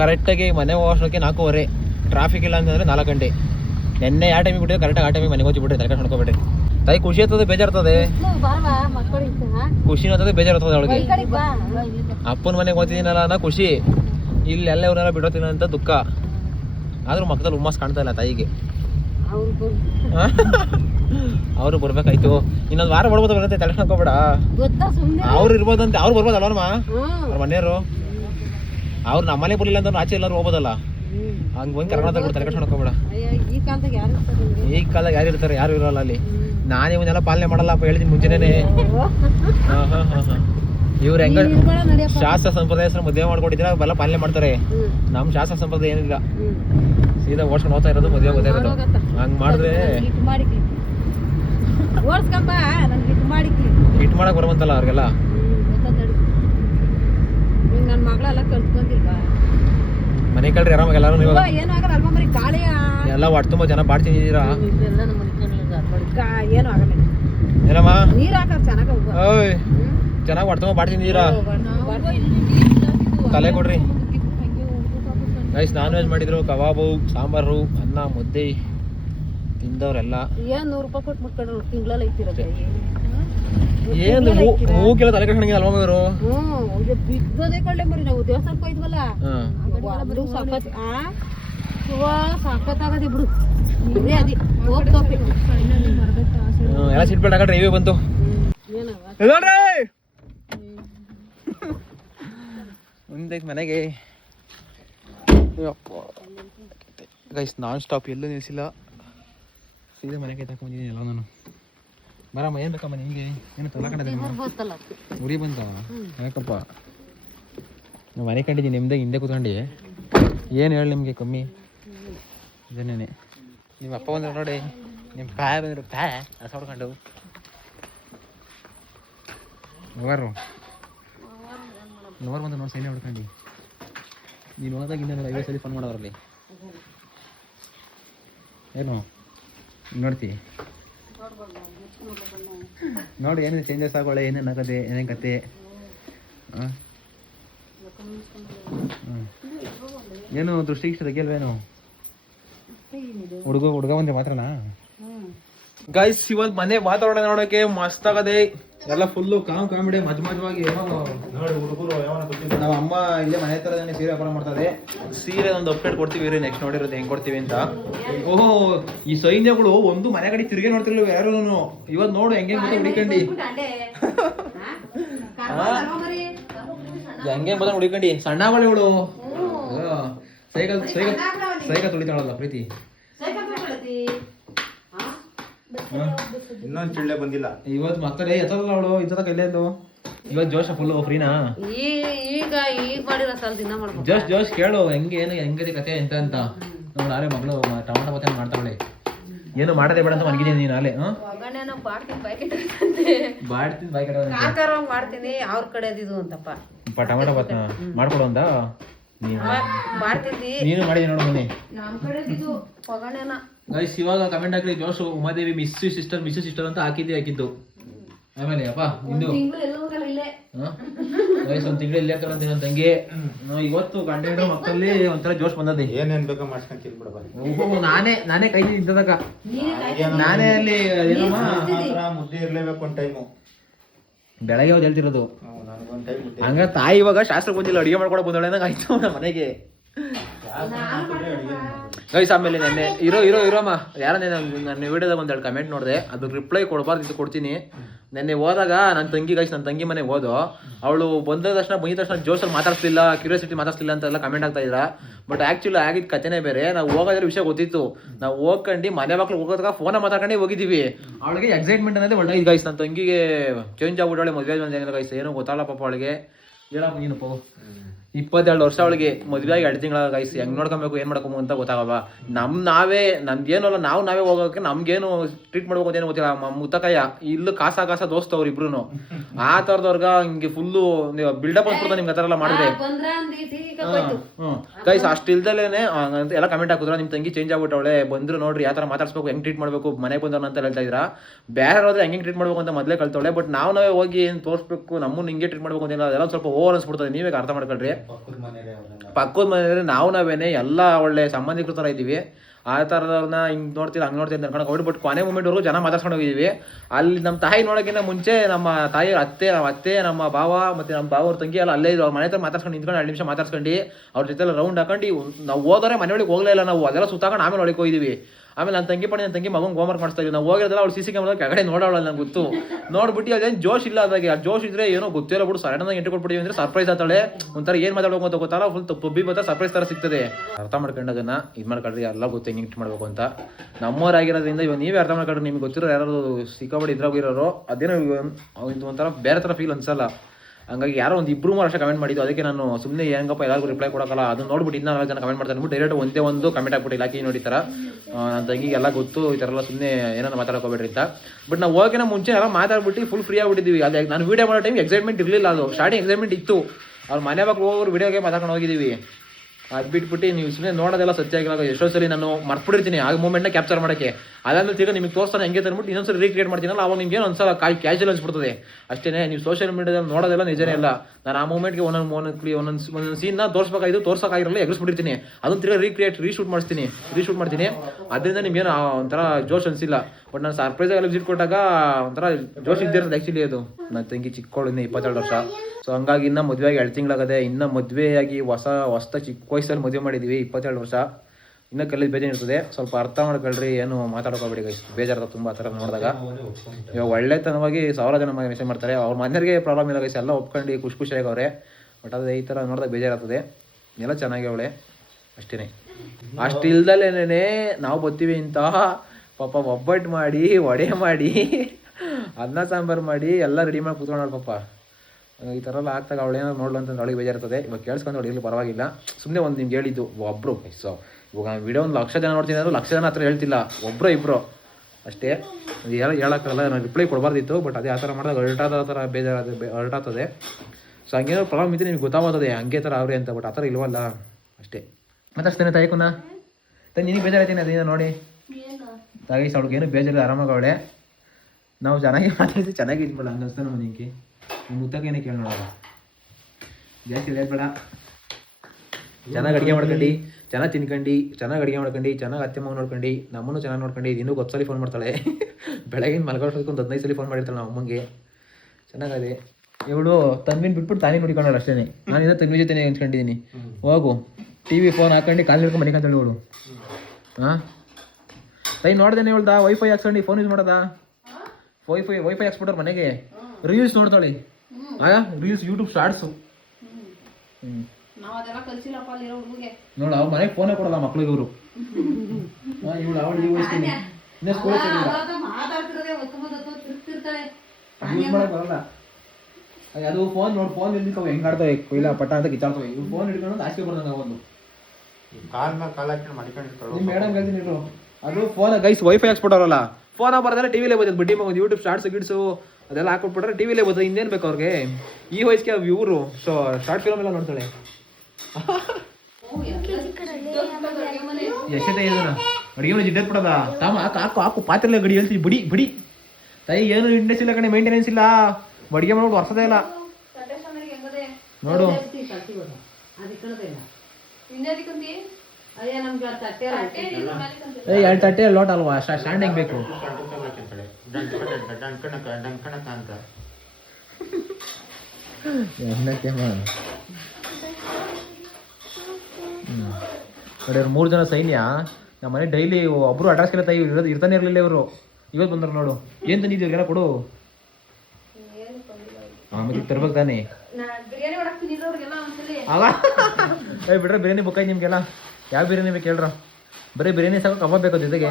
ಕರೆಕ್ಟಾಗಿ ಮನೆ ಹೋಗೋಷ್ಟಕ್ಕೆ 4:15. ಟ್ರಾಫಿಕ್ ಇಲ್ಲ ಅಂತಂದರೆ 4 ಗಂಟೆ. ನೆನ್ನೆ ಯಾವ ಟೈಮಿಗೆ ಬಿಟ್ಟಿದೆ ಕರೆಕ್ಟಾಗಿ ಆ ಟೈಮಿಗೆ ಮನೆಗೆ ಹೋಗ್ಬಿಟ್ರೆ ತಲೆ ನೋಡ್ಕೊಬೇಡ್ರಿ. ತಾಯಿ ಖುಷಿ ಇರ್ತದೆ ಬೇಜಾರ್ತದೆ, ಖುಷಿ ಇರ್ತದೆ ಬೇಜಾರ್ತದೆ ಅವಳಿಗೆ. ಅಪ್ಪನ ಮನೆಗೆ ಹೋಗ್ತಿದ್ದೀನಲ್ಲ ಅನ್ನೋ ಖುಷಿ, ಇಲ್ಲಿ ಎಲ್ಲ ಇವರೆಲ್ಲ ಬಿಡೋತಿಲ್ಲ ಅಂತ ದುಃಖ. ಆದ್ರೂ ಮಕ್ಕದಲ್ಲಿ ಹುಮ್ಮಸ್ ಕಾಣ್ತಾ ಇಲ್ಲ ತಾಯಿಗೆ. ಅವರು ಬರ್ಬೇಕಾಯ್ತು, ಇನ್ನೊಂದು ವಾರ ಬರ್ಬೋದು ಬರುತ್ತೆ, ತಲೆ ಹಾಕೋಬೇಡ. ಅವ್ರು ಇರ್ಬೋದಂತೆ, ಅವ್ರು ಬರ್ಬೋದಲ್ವಮ್ಮ ಅವ್ರ ಮನೆಯವರು. ಅವ್ರು ನಮ್ಮನೆ ಬರ್ಲಿಲ್ಲ ಅಂದ್ರೆ ಆಚೆ ಎಲ್ಲರೂ ಹೋಗ್ಬೋದಲ್ಲ, ಹಂಗೆ ಬಂದು ಕರ್ನಾಟಕ ಬಿಟ್ಟು ತಲೆ ಹಾಕೋಬೇಡ. ಈ ಕಾಲದಾಗ ಯಾರು ಇರ್ತಾರೆ? ಯಾರು ಇರೋಲ್ಲ ಅಲ್ಲಿ. ನಾನು ಇವನ್ನೆಲ್ಲ ಪಾಲನೆ ಮಾಡಲ್ಲಪ್ಪ, ಹೇಳ್ತೀನಿ ಮುಂಚೆನೇ. ಇವ್ರು ಹೆಂಗ ಶಾಸ್ತ್ರ ಸಂಪ್ರದಾಯ ಮದುವೆ ಮಾಡ್ಕೊಟ್ಟಿದ್ರೆ ಅವೆಲ್ಲ ಪಾಲನೆ ಮಾಡ್ತಾರೆ. ನಮ್ಮ ಶಾಸ್ತ್ರ ಸಂಪ್ರದಾಯ ಏನಿಲ್ಲ, ಸೀದಾ ಓಡ್ಸ್ಕೊಂಡು ಹೋಗ್ತಾ ಇರೋದು, ಮದುವೆ ಗೊತ್ತಾಗಿರೋದು. ಹಂಗೆ ಮಾಡಿದ್ರೆ ಹಿಟ್ ಮಾಡಕ್ ಬರುವಂತಲ್ಲ ಅವ್ರಿಗೆಲ್ಲ. ಮನೆ ಕಳ್ರಿ ಆರಾಮಾಗಿ ಎಲ್ಲಾರು ನೀವು ಎಲ್ಲ ಒಟ್ಟು ತುಂಬ ಜನ ಬಾಡ್ ತಿಂದಿದ್ದೀರಾ? ಏನಮ್ಮ ಓಯ್ ಚೆನ್ನಾಗಿ ಒಟ್ಟು ತುಂಬ ಬಾಡ್ ತಿಂದಿದ್ದೀರಾ? ತಲೆ ಕೊಡ್ರಿ. ಗೈಸ್ ನಾನ್ ವೆಜ್ ಮಾಡಿದ್ರು, ಕಬಾಬು, ಸಾಂಬಾರು, ಅನ್ನ, ಮುದ್ದೆ ತಿಂದವ್ರೆಲ್ಲ. ಏನು ಮೂಗೆಲ್ಲ ತಲೆ ಕಟ್ಕೊಂಡಿಲ್ಲ ಅಲ್ವಾ ಇವರು? ಬಿದ್ದೋದೇ ಕಳ್ಳೆ ಮರಿ. ನಾವು ದೇವಸ್ಥಾನಕ್ಕೆ ಹೋಯ್ದ್ವಲ್ಲ, ಸಾಕತ್ತಾಗದೆ ಬಿಡು. ಎಲ್ಲ ಸಿಟ್ಬೇಡ ಡ್ರೈವೇ ಬಂತು ಮುಂದೆ ಮನೆಗೆ. ಗೈಸ್ ನಾನ್ ಸ್ಟಾಪ್ ಎಲ್ಲೂ ನಿಲ್ಸಿಲ್ಲ, ಸೀದಾ ಮನೆಗೆ ತಗೊಂಡಿದ್ದೀನಿ ಎಲ್ಲ ನಾನು. ಬರಮ್ಮ, ಏನು ಬೇಕಮ್ಮ ನಿಮಗೆ? ಏನು ತಗೊಂಡಿದ್ದೀನಿ ಉರಿ ಬಂತ? ಯಾಕಪ್ಪ ಮನೆ ಕಂಡಿದ್ದೀನಿ ನಿಮ್ದಾಗ ಹಿಂದೆ ಕೂತ್ಕೊಂಡು. ಏನು ಹೇಳಿ ನಿಮಗೆ ಕಮ್ಮಿ ಇದೇನೇನೆ. ನಿಮ್ಮ ಅಪ್ಪ ಬಂದ್ರೆ ನೋಡಿ, ನಿಮ್ಮ ಪ್ಯಾ ಬಂದ್ರು ಪ್ಯಾ ಹೊಡ್ಕೊಂಡು ನೋರು ಬಂದು ನೋಡಿ ಸೈನ್ಯ ಹೊಡ್ಕೊಂಡು. ನೀನು ಹೋದಾಗ ಇನ್ನೊಂದು 50 ಸಲ ಫೋನ್ ಮಾಡೋರಲ್ಲಿ ಏನು ನೋಡ್ತಿ ನೋಡಿ, ಏನೇನು ಚೇಂಜಸ್ ಆಗೋಳೆ, ಏನೇನು ಆಗದೆ, ಏನೇನು ಕತೆ. ಏನು ದೃಷ್ಟಿ ಇಷ್ಟ ತೆಗಿಯಲ್ವೇನು? ಹುಡುಗ ಬಂದ್ರೆ ಮಾತ್ರನಾ? ಗೈಸ್ ಇವತ್ತು ಮನೆ ವಾತಾವರಣ ನೋಡೋಕೆ ಮಸ್ತ್ ಆಗದೆ. ಎಲ್ಲ ಫುಲ್ಲು ಕಾಮಿಡಿ ಮಜವಾಗಿ. ನಮ್ಮ ಅಮ್ಮ ಇಲ್ಲೇ ಮನೆ ಹತ್ರ ಸೀರೆ ವ್ಯಾಪಾರ ಮಾಡ್ತಾರೆ. ಸೀರೆ ಒಂದು ಅಪ್ಡೇಟ್ ಕೊಡ್ತೀವಿ ರೀ, ನೆಕ್ಸ್ಟ್ ನೋಡಿರೋದು ಹೆಂಗ್ ಕೊಡ್ತೀವಿ ಅಂತ. ಓಹೋ, ಈ ಸೈನ್ಯಗಳು ಒಂದು ಮನೆ ಕಡೆ ತಿರುಗಿ ನೋಡ್ತಿರ್ಲಿಲ್ಲ ಯಾರು. ಇವತ್ತು ನೋಡು ಹೆಂಗೆ ಹುಡಿಕಂಡಿ, ಹೆಂಗೆ ಬಂದ ಹುಡಿಕಂಡಿ. ಸಣ್ಣಗಳು ಸೈಕಲ್ ತುಳಿತಾಳಲ್ಲ ಪ್ರೀತಿ. ಇನ್ನೊಂದು ಚಿಳ್ಳೆ ಬಂದಿಲ್ಲ ಇವತ್ತು ಮಕ್ಕಳೇ ಎತ್ತಲ್ಲ ಅವಳು ಇತ್ತ ಕೈಲೇದು. ಇವತ್ತು ಜೋಶ ಫುಲ್ ಫ್ರೀನಾ? ಈಗ ಮಾಡಿರೋ ಸಾಲ ದಿನ ಮಾಡ್ಬೋದು. ಜೋಶ್ ಕೇಳು ಹೆಂಗಿದೆ ಕತೆ ಎಂತ ಅಂತ. ನೋಡು ಆರೇ ಮಗಳು ಟೊಮಾಟೊ ಪತ್ತೆ ಮಾಡ್ತಾವಳೆ. ಏನು ಮಾಡದೆ ಬೇಡ ಅಂತ ಮನ್ಗಿದ್ದೀನಿ ನೀನು ಆಲೆ. ಮಾಡ್ತೀನಿ ಅವ್ರ ಕಡೆ ಅಂತಪ್ಪ. ಟೊಮಾಟೊ ಪತ್ತ ಮಾಡ್ಕೊಡು ಅಂತ ನೀನು ಮಾಡಿದಿ ನೋಡು ಮೊನ್ನೆ. ಗೈಸ್ ಇವಾಗ ಕಮೆಂಟ್ ಹಾಕಿ ಜೋಶು ಉಮಾದೇವಿ ಮಿಸ್ ಸಿಸ್ಟರ್ ಅಂತ ಹಾಕಿದ್ದು. ಆಮೇಲೆ ಅಪ್ಪ ಇಂದು ಗೈಸ್ ಒಂದು ತಿಂಗಳು ಇಲ್ಲೇ ಅಂತ ನನ್ನ ತಂಗಿ. ಇವತ್ತು ಗಂಡ ಮಕ್ಕಳಲ್ಲಿ ಒಂಥರ ಜೋಶ್ ಬಂದದೆ. ಏನೇನ್ ಬೇಕೋ ಮಾಡ್ಸ್ಕೊಂಡ್ ತಿನ್ಬಿಡಪ್ಪ. ಓಹೋ ನಾನೇ ಕೈ ಇದ್ದದಾಗ ನಾನೇ ಅಲ್ಲಿ ಮುದ್ದೆ ಇರ್ಲೇಬೇಕು ಒಂದ್ ಟೈಮು. ಬೆಳಗ್ಗೆ ಯಾವ್ದು ಹೇಳ್ತಿರೋದು ಹಂಗ. ತಾಯಿ ಇವಾಗ ಶಾಸ್ತ್ರ ಬಂದಿಲ್ಲ, ಅಡಿಗೆ ಮಾಡ್ಕೊಳಕ್ ಬಂದೋಳೆ ಆಯ್ತು ನಮ್ಮ ಮನೆಗೆ. ಗೈಸ್ ಆಮೇಲೆ ನೆನ್ನೆ ಇರೋಮ್ಮ ಯಾರನ್ನೇ ನನ್ನ ವಿಡಿಯೋದಾಗ ಒಂದೆರಡು ಕಮೆಂಟ್ ನೋಡಿದೆ, ಅದು ರಿಪ್ಲೈ ಕೊಡಬಾರ್ದು ಇದು ಕೊಡ್ತೀನಿ. ನೆನ್ನೆ ಹೋದಾಗ ನನ್ನ ತಂಗಿ ಮನೆಗೆ ಹೋದು, ಅವಳು ಬಂದ ತಕ್ಷಣ ಜೋಶಲ್ಲಿ ಮಾತಾಡ್ತಿಲ್ಲ, ಕ್ಯೂರಿಯಾಸಿಟಿ ಮಾತಾಡ್ತಿಲ್ಲ ಅಂತೆಲ್ಲ ಕಮೆಂಟ್ ಆಗ್ತಾ ಇದ್ರ. ಬಟ್ ಆಕ್ಚುಲಿ ಆಗಿದ್ದ ಕಥೆನೇ ಬೇರೆ. ನಾವು ಹೋಗೋದ್ರ ವಿಷಯ ಗೊತ್ತಿತ್ತು. ನಾವು ಹೋಗ್ಕೊಂಡು ಮನೆ ಮಕ್ಳು ಹೋಗೋದಾಗ ಫೋನ ಮಾತಾಡ್ಕೊಂಡೇ ಹೋಗಿದ್ದೀವಿ. ಅವಳಿಗೆ ಎಕ್ಸೈಟ್ಮೆಂಟ್ ಅನ್ನೋದೇ ಒಳ್ಳೆ ಗೈಸ್. ನನ್ನ ತಂಗಿಗೆ ಚೇಂಜ್ ಆಗ್ಬಿಟ್ಟು ಮದುವೆ ಬಂದ ಗೈಸ್, ಏನೋ ಗೊತ್ತಾಗಲ್ಲ ಪಾಪ ಅವಳಿಗೆ. ಹೇಳಪ್ಪ ನೀನು ಪೋ 22 ವರ್ಷ ಅವಳಿಗೆ ಮದುವೆ ಆಗಿ 2 ತಿಂಗಳ ಗೈಸ್ ಹೆಂಗ್ ನೋಡ್ಕೊಬೇಕು ಏನ್ ಮಾಡ್ಕೊಬೇಕು ಅಂತ ಗೊತ್ತಾಗಲ್ವಾ ನಮ್ಗೇನಲ್ಲ ನಾವೇ ಹೋಗೋಕೆ ನಮ್ಗೇನು ಟ್ರೀಟ್ ಮಾಡ್ಬೇಕು ಅಂತ ಏನು ಗೊತ್ತಿಲ್ಲ ಮುತ್ತಕಯ್ಯ ಇಲ್ಲೂ ಕಾಸ ದೋಸ್ತ ಅವ್ರು ಇಬ್ರು ಆ ತರದವ್ರಗ ಹಿಂಗೆ ಫುಲ್ಲು ಬಿಲ್ಡಪ್ ಅನ್ಸ್ಬಿಡ್ತಾ ನಿಮ್ಗೆ ಆ ಥರ ಎಲ್ಲ ಮಾಡಿದ್ರೆ ಗೈಸ್ ಅಷ್ಟು ಇಲ್ದಲೇನೆ ಎಲ್ಲ ಕಮೆಂಟ್ ಹಾಕಿದ್ರ ನಿಮ್ ತಂಗಿ ಚೇಂಜ್ ಆಗ್ಬಿಟ್ಟವಳೆ ಬಂದ್ರು ನೋಡ್ರಿ ಯಾವ ತರ ಮಾತಾಡ್ಸ್ಬೇಕು ಹೆಂಗ್ ಟ್ರೀಟ್ ಮಾಡ್ಬೇಕು ಮನೆಗೆ ಬಂದವ್ರ ಅಂತ ಹೇಳ್ತಾ ಇದ್ರ ಬೇರೆ ಹೋದ್ರೆ ಹೆಂಗೆ ಟ್ರೀಟ್ ಮಾಡ್ಬೇಕು ಅಂತ ಮೊದಲೇ ಕಲ್ತವಳೆ ಬಟ್ ನಾವೇ ಹೋಗಿ ಏನ್ ತೋರಿಸ್ಬೇಕು ನಮ್ಮನ್ನ ಹಿಂಗೆ ಟ್ರೀಟ್ ಮಾಡ್ಬೇಕು ಅಂತ ಅದೆಲ್ಲ ಸ್ವಲ್ಪ ಓವರ್ ಅನ್ಸ್ಬಿಡ್ತದೆ ನೀವೇ ಅರ್ಥ ಮಾಡ್ಕೊಳ್ರಿ ಪಕ್ಕದ ಮನೆಯಲ್ಲಿ ನಾವೇನೆ ಎಲ್ಲ ಒಳ್ಳೆ ಸಂಬಂಧಿಕರ ತರ ಇದ್ದೀವಿ ಆ ಥರದವ್ರನ್ನ ಹಿಂಗೆ ನೋಡ್ತೀರ ಹಂಗೆ ನೋಡ್ತೀವಿ ಅಂತ ಅನ್ಕೊಂಡು ಹೋಗಿ ಬಟ್ ಕೊನೆ ಮೂಮೆಂಟ್ವರೆಗೂ ಜನ ಮಾತಾಡ್ಸ್ಕೊಂಡು ಹೋಗಿದ್ದೀವಿ ಅಲ್ಲಿ ನಮ್ಮ ತಾಯಿ ನೋಡೋಕ್ಕಿಂತ ಮುಂಚೆ ನಮ್ಮ ತಾಯಿ ಅತ್ತೆ ನಮ್ಮ ಭಾವ ಮತ್ತು ನಮ್ಮ ಭಾವ ಅವ್ರ ತಂಗಿ ಎಲ್ಲ ಅಲ್ಲೇ ಇದ್ರು ಅವ್ರ ಮನೆ ಹತ್ರ ಮಾತಾಡ್ಸ್ಕೊಂಡು ನಿಂತ್ಕೊಂಡು 2 ನಿಮಿಷ ಮಾತಾಡ್ಸ್ಕೊಂಡು ಅವ್ರ ಜೊತೆ ಎಲ್ಲ ರೌಂಡ್ ಹಾಕೊಂಡು ನಾವು ಹೋದರೆ ಮನೆಯೊಳಗೆ ಹೋಗಲೇ ಇಲ್ಲ ನಾವು ಅದೆಲ್ಲ ಸುತ್ತಾಕೊಂಡು ಆಮೇಲೆ ಒಳಗೆ ಹೋಗಿದ್ದೀವಿ ಆಮೇಲೆ ನನ್ನ ತಂಗಿ ಮಗಂಗೆ ಹೋಮ್ವರ್ಕ್ ಮಾಡ್ತಾ ಇದ್ವಿ ನಾವು ಹೋಗಿರೋದಲ್ಲ ಅವ್ಳು CC ಕ್ಯಾಮ್ರಾ ಕೆಳಗಡೆ ನೋಡೋಲ್ಲ ನಂಗೆ ಗೊತ್ತು ನೋಡ್ಬಿಟ್ಟು ಅದೇನು ಜೋಶ್ ಇಲ್ಲ ಅದಾಗೆ ಆ ಜೋಶ್ ಇದ್ರೆ ಏನೋ ಗೊತ್ತಿಲ್ಲ ಬಿಡು ಸಡನ್ನಾಗಿ ಎಂಟ್ರಿ ಕೊಟ್ಬಿಟ್ಟಿವಿ ಅಂದ್ರೆ ಸರ್ಪ್ರೈಸ್ ಆಗ್ತಾಳೆ ಒಂಥರ ಏನು ಮಾತಾಡಬೇಕು ಅಂತ ಗೊತ್ತಲ್ಲ ಫುಲ್ ತೊಬ್ಬಿ ಬತ್ತ ಸರ್ಪ್ರೈಸ್ ಥರ ಸಿಗ್ತದೆ ಅರ್ಥ ಮಾಡ್ಕೊಂಡಾಗನ್ನ ಇದು ಮಾಡ್ಕೊಳ್ರಿ ಎಲ್ಲ ಗೊತ್ತು ಹೆಂಗೆ ಇಂಟ್ ಮಾಡಬೇಕು ಅಂತ ನಮ್ಮವರಾಗಿರೋದ್ರಿಂದ ಇವಾಗ ನೀವೇ ಅರ್ಥ ಮಾಡ್ಕೊಂಡ್ರೆ ನಿಮ್ಗೆ ಗೊತ್ತಿರೋ ಯಾರು ಸಿಕ್ಕಾಬಡಿ ಇದ್ರಾಗಿರೋರು ಅದೇನೋ ಒಂಥರ ಬೇರೆ ಥರ ಫೀಲ್ ಅನ್ಸಲ್ಲ ಹಂಗಾಗಿ ಯಾರೋ ಒಂದು 2-3 ವರ್ಷ ಕಮೆಂಟ್ ಮಾಡಿದ್ದು ಅದಕ್ಕೆ ನಾನು ಸುಮ್ಮನೆ ಹೆಂಗಪ್ಪ ಎಲ್ಲರಿಗೂ ರಿಪ್ಲೈ ಕೊಡೋಕ್ಕಲ್ಲ ಅದನ್ನ ನೋಡ್ಬಿಟ್ಟು ಇನ್ನೂ 4 ಜನ ಕಮೆಂಟ್ ಮಾಡ್ತಾರೆ ಅಂದ್ಬಿಟ್ಟು ಡೈರೆಕ್ಟ್ ಒಂದೇ ಒಂದು ಕಮೆಂಟ್ ಹಾಕ್ಬಿಟ್ಟು ಇಲಾಖೆ ನೋಡಿತಾರ ನನ್ನ ತಂಗಿಗೆಲ್ಲ ಗೊತ್ತು ಈ ಥರ ಎಲ್ಲ ಸುಮ್ಮನೆ ಏನಾರು ಮಾತಾಡೋಕೋಬೇಡ್ರಿ ಅಂತ ಬಟ್ ನಾವು ಹೋಗೋಣ ಮುಂಚೆ ಎಲ್ಲ ಮಾತಾಡ್ಬಿಟ್ಟು ಫುಲ್ ಫ್ರೀ ಆಗಿಬಿಟ್ಟಿದ್ವಿ ಅದೇ ನಾನು ವೀಡಿಯೋ ಮಾಡೋ ಟೈಮ್ ಎಕ್ಸೈಟ್ಮೆಂಟ್ ಇರಲಿಲ್ಲ ಅದು ಸ್ಟಾರ್ಟಿಂಗ್ ಎಕ್ಸೈಟ್ಮೆಂಟ್ ಇತ್ತು ಅವ್ರು ಮನೆ ಬಾಕ್ ಹೋಗೋರು ವೀಡಿಯೋಗೆ ಮಾತಾಡ್ಕೊಂಡು ಹೋಗಿದ್ದೀವಿ ಅದು ಬಿಟ್ಬಿಟ್ಟು ನೀವು ಸುಮ್ಮನೆ ನೋಡೋದೆಲ್ಲ ಸತ್ಯ ಆಗಿಲ್ಲ ಎಷ್ಟೋ ಸರಿ ನಾನು ಮರ್ತ್ಬಿಟ್ಟಿರ್ತೀನಿ ಆ ಮೂಮೆಂಟ್ನ ಕ್ಯಾಪ್ಚರ್ ಮಾಡೋಕ್ಕೆ ಅದಾದ್ಮೇಲೆ ತಿರ್ಗಿ ನಿಮಗೆ ತೋರಿಸ್ತಾನೆ ಹೆಂಗೆ ತಂದ್ಬಿಟ್ಟು ಇನ್ನೊಂದ್ಸರಿ ರೀಕ್ರಿಯೇಟ್ ಮಾಡ್ತೀನಲ್ಲ ಅವಾಗ ನಿಮ್ಗೆ ಒಂದ್ಸಲ ಕ್ಯಾಶುವಲ್ ಅನ್ಸ್ಬಿಡ್ತದೆ ಅಷ್ಟೇ ನೀವು ಸೋಷಿಯಲ್ ಮೀಡಿಯಾದಲ್ಲಿ ನೋಡೋದೆಲ್ಲ ನಿಜನೇ ಇಲ್ಲ ನಾನು ಆ ಮೂಮೆಂಟ್ಗೆ ಒಂದೊಂದು ಸೀನ್ನ ತೋರ್ಸೋಕ್ಕಾಗಿರಲ್ಲ ಎಗರಿಸ್ಬಿಟ್ಟಿರ್ತೀನಿ ಅದನ್ನ ತಿರ್ಗಿ ರೀಶೂಟ್ ಮಾಡ್ತೀನಿ ಅದರಿಂದ ನಿಮ್ಗೇನು ಒಂಥರ ಜೋಶ್ ಅನ್ಸಿಲ್ಲ ಬಟ್ ನಾನು ಸರ್ಪ್ರೈಸಾಗಿ ವಿಸಿಟ್ ಕೊಟ್ಟಾಗ ಒಂಥರ ಜೋಶ್ ಇದ್ದಿರೋದು ಆ್ಯಕ್ಚುಲಿ ಅದು ನನ್ನ ತಂಗಿ ಚಿಕ್ಕವಳು ಇನ್ನು 22 ವರ್ಷ ಸೊ ಹಂಗಾಗಿ ಇನ್ನೂ ಮದುವೆಯಾಗಿ 2 ತಿಂಗಳಾಗದೆ ಇನ್ನೂ ಮದುವೆಯಾಗಿ ಹೊಸ ಚಿಕ್ಕ ವಯಸ್ಸಲ್ಲಿ ಮದುವೆ ಮಾಡಿದ್ದೀವಿ 22 ವರ್ಷ ಇನ್ನೂ ಕೆಲವು ಬೇಜಾರು ಇರ್ತದೆ ಸ್ವಲ್ಪ ಅರ್ಥ ಮಾಡ್ಕೊಳ್ರಿ ಏನು ಮಾತಾಡೋಕೋಬೇಡಿ ಗೈಸ್ ಬೇಜಾರದ ತುಂಬ ಆ ಥರ ನೋಡಿದಾಗ ಇವಾಗ ಒಳ್ಳೆತನವಾಗಿ 1000 ಜನ ಮೆಸೇಜ್ ಮಾಡ್ತಾರೆ ಅವ್ರ ಮನೆಯವರಿಗೆ ಪ್ರಾಬ್ಲಮ್ ಇಲ್ಲ ಗೈಸ್ ಎಲ್ಲ ಒಪ್ಕೊಂಡು ಖುಷಿಯಾಗಿ ಅವರೇ ಬಟ್ ಅದು ಈ ಥರ ನೋಡಿದಾಗ ಬೇಜಾರಾಗ್ತದೆ ಎಲ್ಲ ಚೆನ್ನಾಗಿ ಅವಳೆ ಅಷ್ಟೇ ಅಷ್ಟು ಇಲ್ದಲೇನೆ ನಾವು ಬರ್ತೀವಿ ಅಂತ ಪಾಪ ಒಬ್ಬಟ್ಟು ಮಾಡಿ ವಡೆ ಮಾಡಿ ಅನ್ನ ಸಾಂಬಾರು ಮಾಡಿ ಎಲ್ಲ ರೆಡಿ ಮಾಡಿ ಕೂತ್ಕೊಂಡಾಳ ಪಾಪ ಈ ಥರ ಎಲ್ಲ ಆಗ್ತಾಗ ಅವಳೇನಾದ್ರು ನೋಡ್ಲು ಅಂತಂದ್ರೆ ಅವಳಿಗೆ ಬೇಜಾರ್ತದೆ ಇವಾಗ ಕೇಳಿಸ್ಕೊಂಡು ಅವಳು ಇರಲಿ ಪರವಾಗಿಲ್ಲ ಸುಮ್ಮನೆ ಒಂದು ನಿಮ್ಗೆ ಹೇಳಿದ್ದು ಒಬ್ಬರು ಸೊ ಇವಾಗ ವಿಡಿಯೋ 1,00,000 ಜನ ನೋಡ್ತೀನಿ ಅಂದ್ರೆ 1,00,000 ಜನ ಹತ್ರ ಹೇಳ್ತಿಲ್ಲ ಇಬ್ಬರು ಅಷ್ಟೇ ಹೇಳೋಕ್ಕಲ್ಲ ನಾನು ರಿಪ್ಲೈ ಕೊಡಬಾರ್ದಿತ್ತು ಬಟ್ ಅದೇ ಆ ಥರ ಮಾಡಿದಾಗ ಹೊರಟಾಗ್ತದೆ ಸೊ ಹಂಗೇನಾದ್ರು ಪ್ರಾಬ್ಲಮ್ ಇದ್ದರೆ ನಿಮ್ಗೆ ಗೊತ್ತಾಗ್ತದೆ ಹಂಗೆ ಥರ ಅವ್ರೆ ಅಂತ ಬಟ್ ಆ ಥರ ಇಲ್ವಲ್ಲ ಅಷ್ಟೇ ಮಾತಾಡ್ಸ್ತೇನೆ ತಾಯಿಕುನ ನಿನಗೆ ಬೇಜಾರಾಯ್ತೀನಿ ಅದೇನೋ ನೋಡಿ ತಾಯಿ ಅವಳಿಗೆ ಏನು ಬೇಜಾರಿಲ್ಲ ಆರಾಮಾಗಿ ಅವಳೆ ನಾವು ಚೆನ್ನಾಗಿ ಮಾತಾಡಿಸಿ ಚೆನ್ನಾಗಿ ಇದ್ಬಿಡ ಹಂಗೆ ಅನ್ಸ್ತಾನೆ ಮನೆಗೆ ಮುತ್ತಕ್ಕೇನೆ ಕೇಳಿ ನೋಡೋಣ ಜಾಸ್ತಿ ಹೇಳ್ಬೇಡ ಚೆನ್ನಾಗಿ ಅಡುಗೆ ಮಾಡ್ಕೊಂಡು ಚೆನ್ನಾಗಿ ತಿನ್ಕೊಂಡು ಚೆನ್ನಾಗಿ ಅಡುಗೆ ಮಾಡ್ಕೊಂಡು ಚೆನ್ನಾಗಿ ಅತ್ತೆ ಮಗ ನೋಡ್ಕೊಂಡು ನಮ್ಮನ್ನು ಚೆನ್ನಾಗಿ ನೋಡ್ಕೊಂಡು ಇನ್ನೂ 10 ಸಲ ಫೋನ್ ಮಾಡ್ತಾಳೆ ಬೆಳಗಿನ ಮಲ್ಗೋಷ್ಟೊತ್ತಿಗೆ ಒಂದು 15 ಸಲ ಫೋನ್ ಮಾಡಿರ್ತಾಳೆ ನಮ್ಮ ಅಮ್ಮಂಗೆ ಚೆನ್ನಾಗದೆ ಇವಳು ತನ್ವಿನ ಬಿಟ್ಬಿಟ್ಟು ತಾನೇ ನೋಡಿಕೊಂಡಳು ಅಷ್ಟೇ ನಾನು ಇನ್ನೂ ತನ್ವಿ ಜೊತೆ ಅಂದ್ಕೊಂಡಿದ್ದೀನಿ ಹೋಗು TV ಫೋನ್ ಹಾಕೊಂಡು ಕಾಲು ಹಿಡ್ಕೊಂಡು ಮನೆಕಂತೇಳಿ ಇವಳು ಹಾಂ ತಾಯಿ ನೋಡ್ದೇನೆ ಹೇಳ್ದ ವೈಫೈ ಹಾಕ್ಸ್ಕೊಂಡು ಫೋನ್ ಯೂಸ್ ಮಾಡೋದಾ ವೈಫೈ ಹಾಕ್ಸ್ಬಿಟ್ಟವ್ರು ಮನೆಗೆ ರೀಲ್ಸ್ ನೋಡ್ತಾಳೆ ರೀಲ್ಸ್ ಯೂಟ್ಯೂಬ್ ಶಾರ್ಟ್ಸು ನೋಡು ಅವ್ರ ಮನೆಗೆ ಫೋನೇ ಕೊಡಲ್ಲ ಮಕ್ಳಿಗೆ ಇವರು ಇವಳು ಅವಳು ಈ ವಯಸ್ಸಿನ ಇನ್ನೇ ಸ್ಕೂಲ್ ಯೂಸ್ ಮಾಡಕ್ ಬರಲ್ಲ ಅದು ಫೋನ್ ನೋಡಿ ಫೋನ್ ಹಿಡ್ಕೊಂಡು ಹೆಂಗ್ ಆಡ್ತವೆ ಕೊಯ್ಲ ಪಟ್ಟ ಅಂತ ಕಿಚ್ಚಾಡ್ತವೆ ಇವ್ರು ಫೋನ್ ಹಿಡ್ಕೊಂಡು ಆಸೆ ಬರ್ದಂಗ ಒಂದು ಮೇಡಮ್ ಹೇಳ್ತೀನಿ ಇರು ಅದು ಫೋನ್ ಗೈಸ್ ವೈಫೈ ಹಾಕ್ಸ್ಬಿಟ್ಟವ್ರಲ್ಲ ಫೋನ್ ಬರ್ದಲ್ಲ ಟಿವಿಲೇ ಬರ್ತದೆ ಬಡ್ಡಿ ಮಗ ಯೂಟ್ಯೂಬ್ ಶಾರ್ಟ್ಸ್ ಗಿಡ್ಸು ಅದೆಲ್ಲ ಹಾಕ್ಬಿಟ್ಬಿಟ್ರೆ ಟಿವಿಲೇ ಬರ್ತದೆ ಇನ್ನೇನು ಬೇಕು ಅವ್ರಿಗೆ ಈ ವಯಸ್ಸಿಗೆ ಇವರು ಸೊ ಶಾರ್ಟ್ ಫಿಲಮ್ ಎಲ್ಲ ನೋಡ್ತಾಳೆ ಎಷ್ಟೇ ಇದನ್ನ ಅಡುಗೆ ಮನೆ ಜಿಡ್ಡದ್ ಬಿಡೋದ ತಾಮ ಹಾಕು ಪಾತ್ರೆ ಗಡಿ ಹೇಳ್ತೀವಿ ಬಿಡಿ ತಾಯಿ ಏನು ಇಂಟ್ರೆಸ್ಟ್ ಇಲ್ಲ ಕಣೆ ಮೇಂಟೆನೆನ್ಸ್ ಇಲ್ಲ ಅಡುಗೆ ಮಾಡ್ಬಿಟ್ಟು ವರ್ಷದೇ ಇಲ್ಲ ನೋಡು ಎರಡು ತಟ್ಟೆ ಲೋಟ ಅಲ್ವಾ ಸ್ಟ್ಯಾಂಡ್ ಹೆಂಗ್ ಬೇಕು ನೋಡಿ 3 ಜನ ಸೈನ್ಯ ನಮ್ಮ ಮನೆ ಡೈಲಿ ಒಬ್ರು ಅಡ್ರೆಸ್ ಕೆಲ ತಾಯಿ ಇರ್ತಾನೆ ಇರಲಿಲ್ಲ ಇವರು ಇವತ್ತು ಬಂದ್ರು ನೋಡು ಏನ್ ತಂದಿದ್ದೀವಿ ಕೊಡು ಆಮೇಲೆ ತರ್ಬೇಕು ತಾನೆ ಬಿಡ್ರೆ ಬಿರಿಯಾನಿ ಬುಕ್ ಆಯ್ತು ನಿಮ್ಗೆಲ್ಲ ಯಾವ ಬಿರಿಯಾನಿ ಬೇಕು ಹೇಳ್ರ ಬರೀ ಬಿರಿಯಾನಿ ಸಾಕು ಕಬಾಬ್ ಬೇಕು ಜೊತೆಗೆ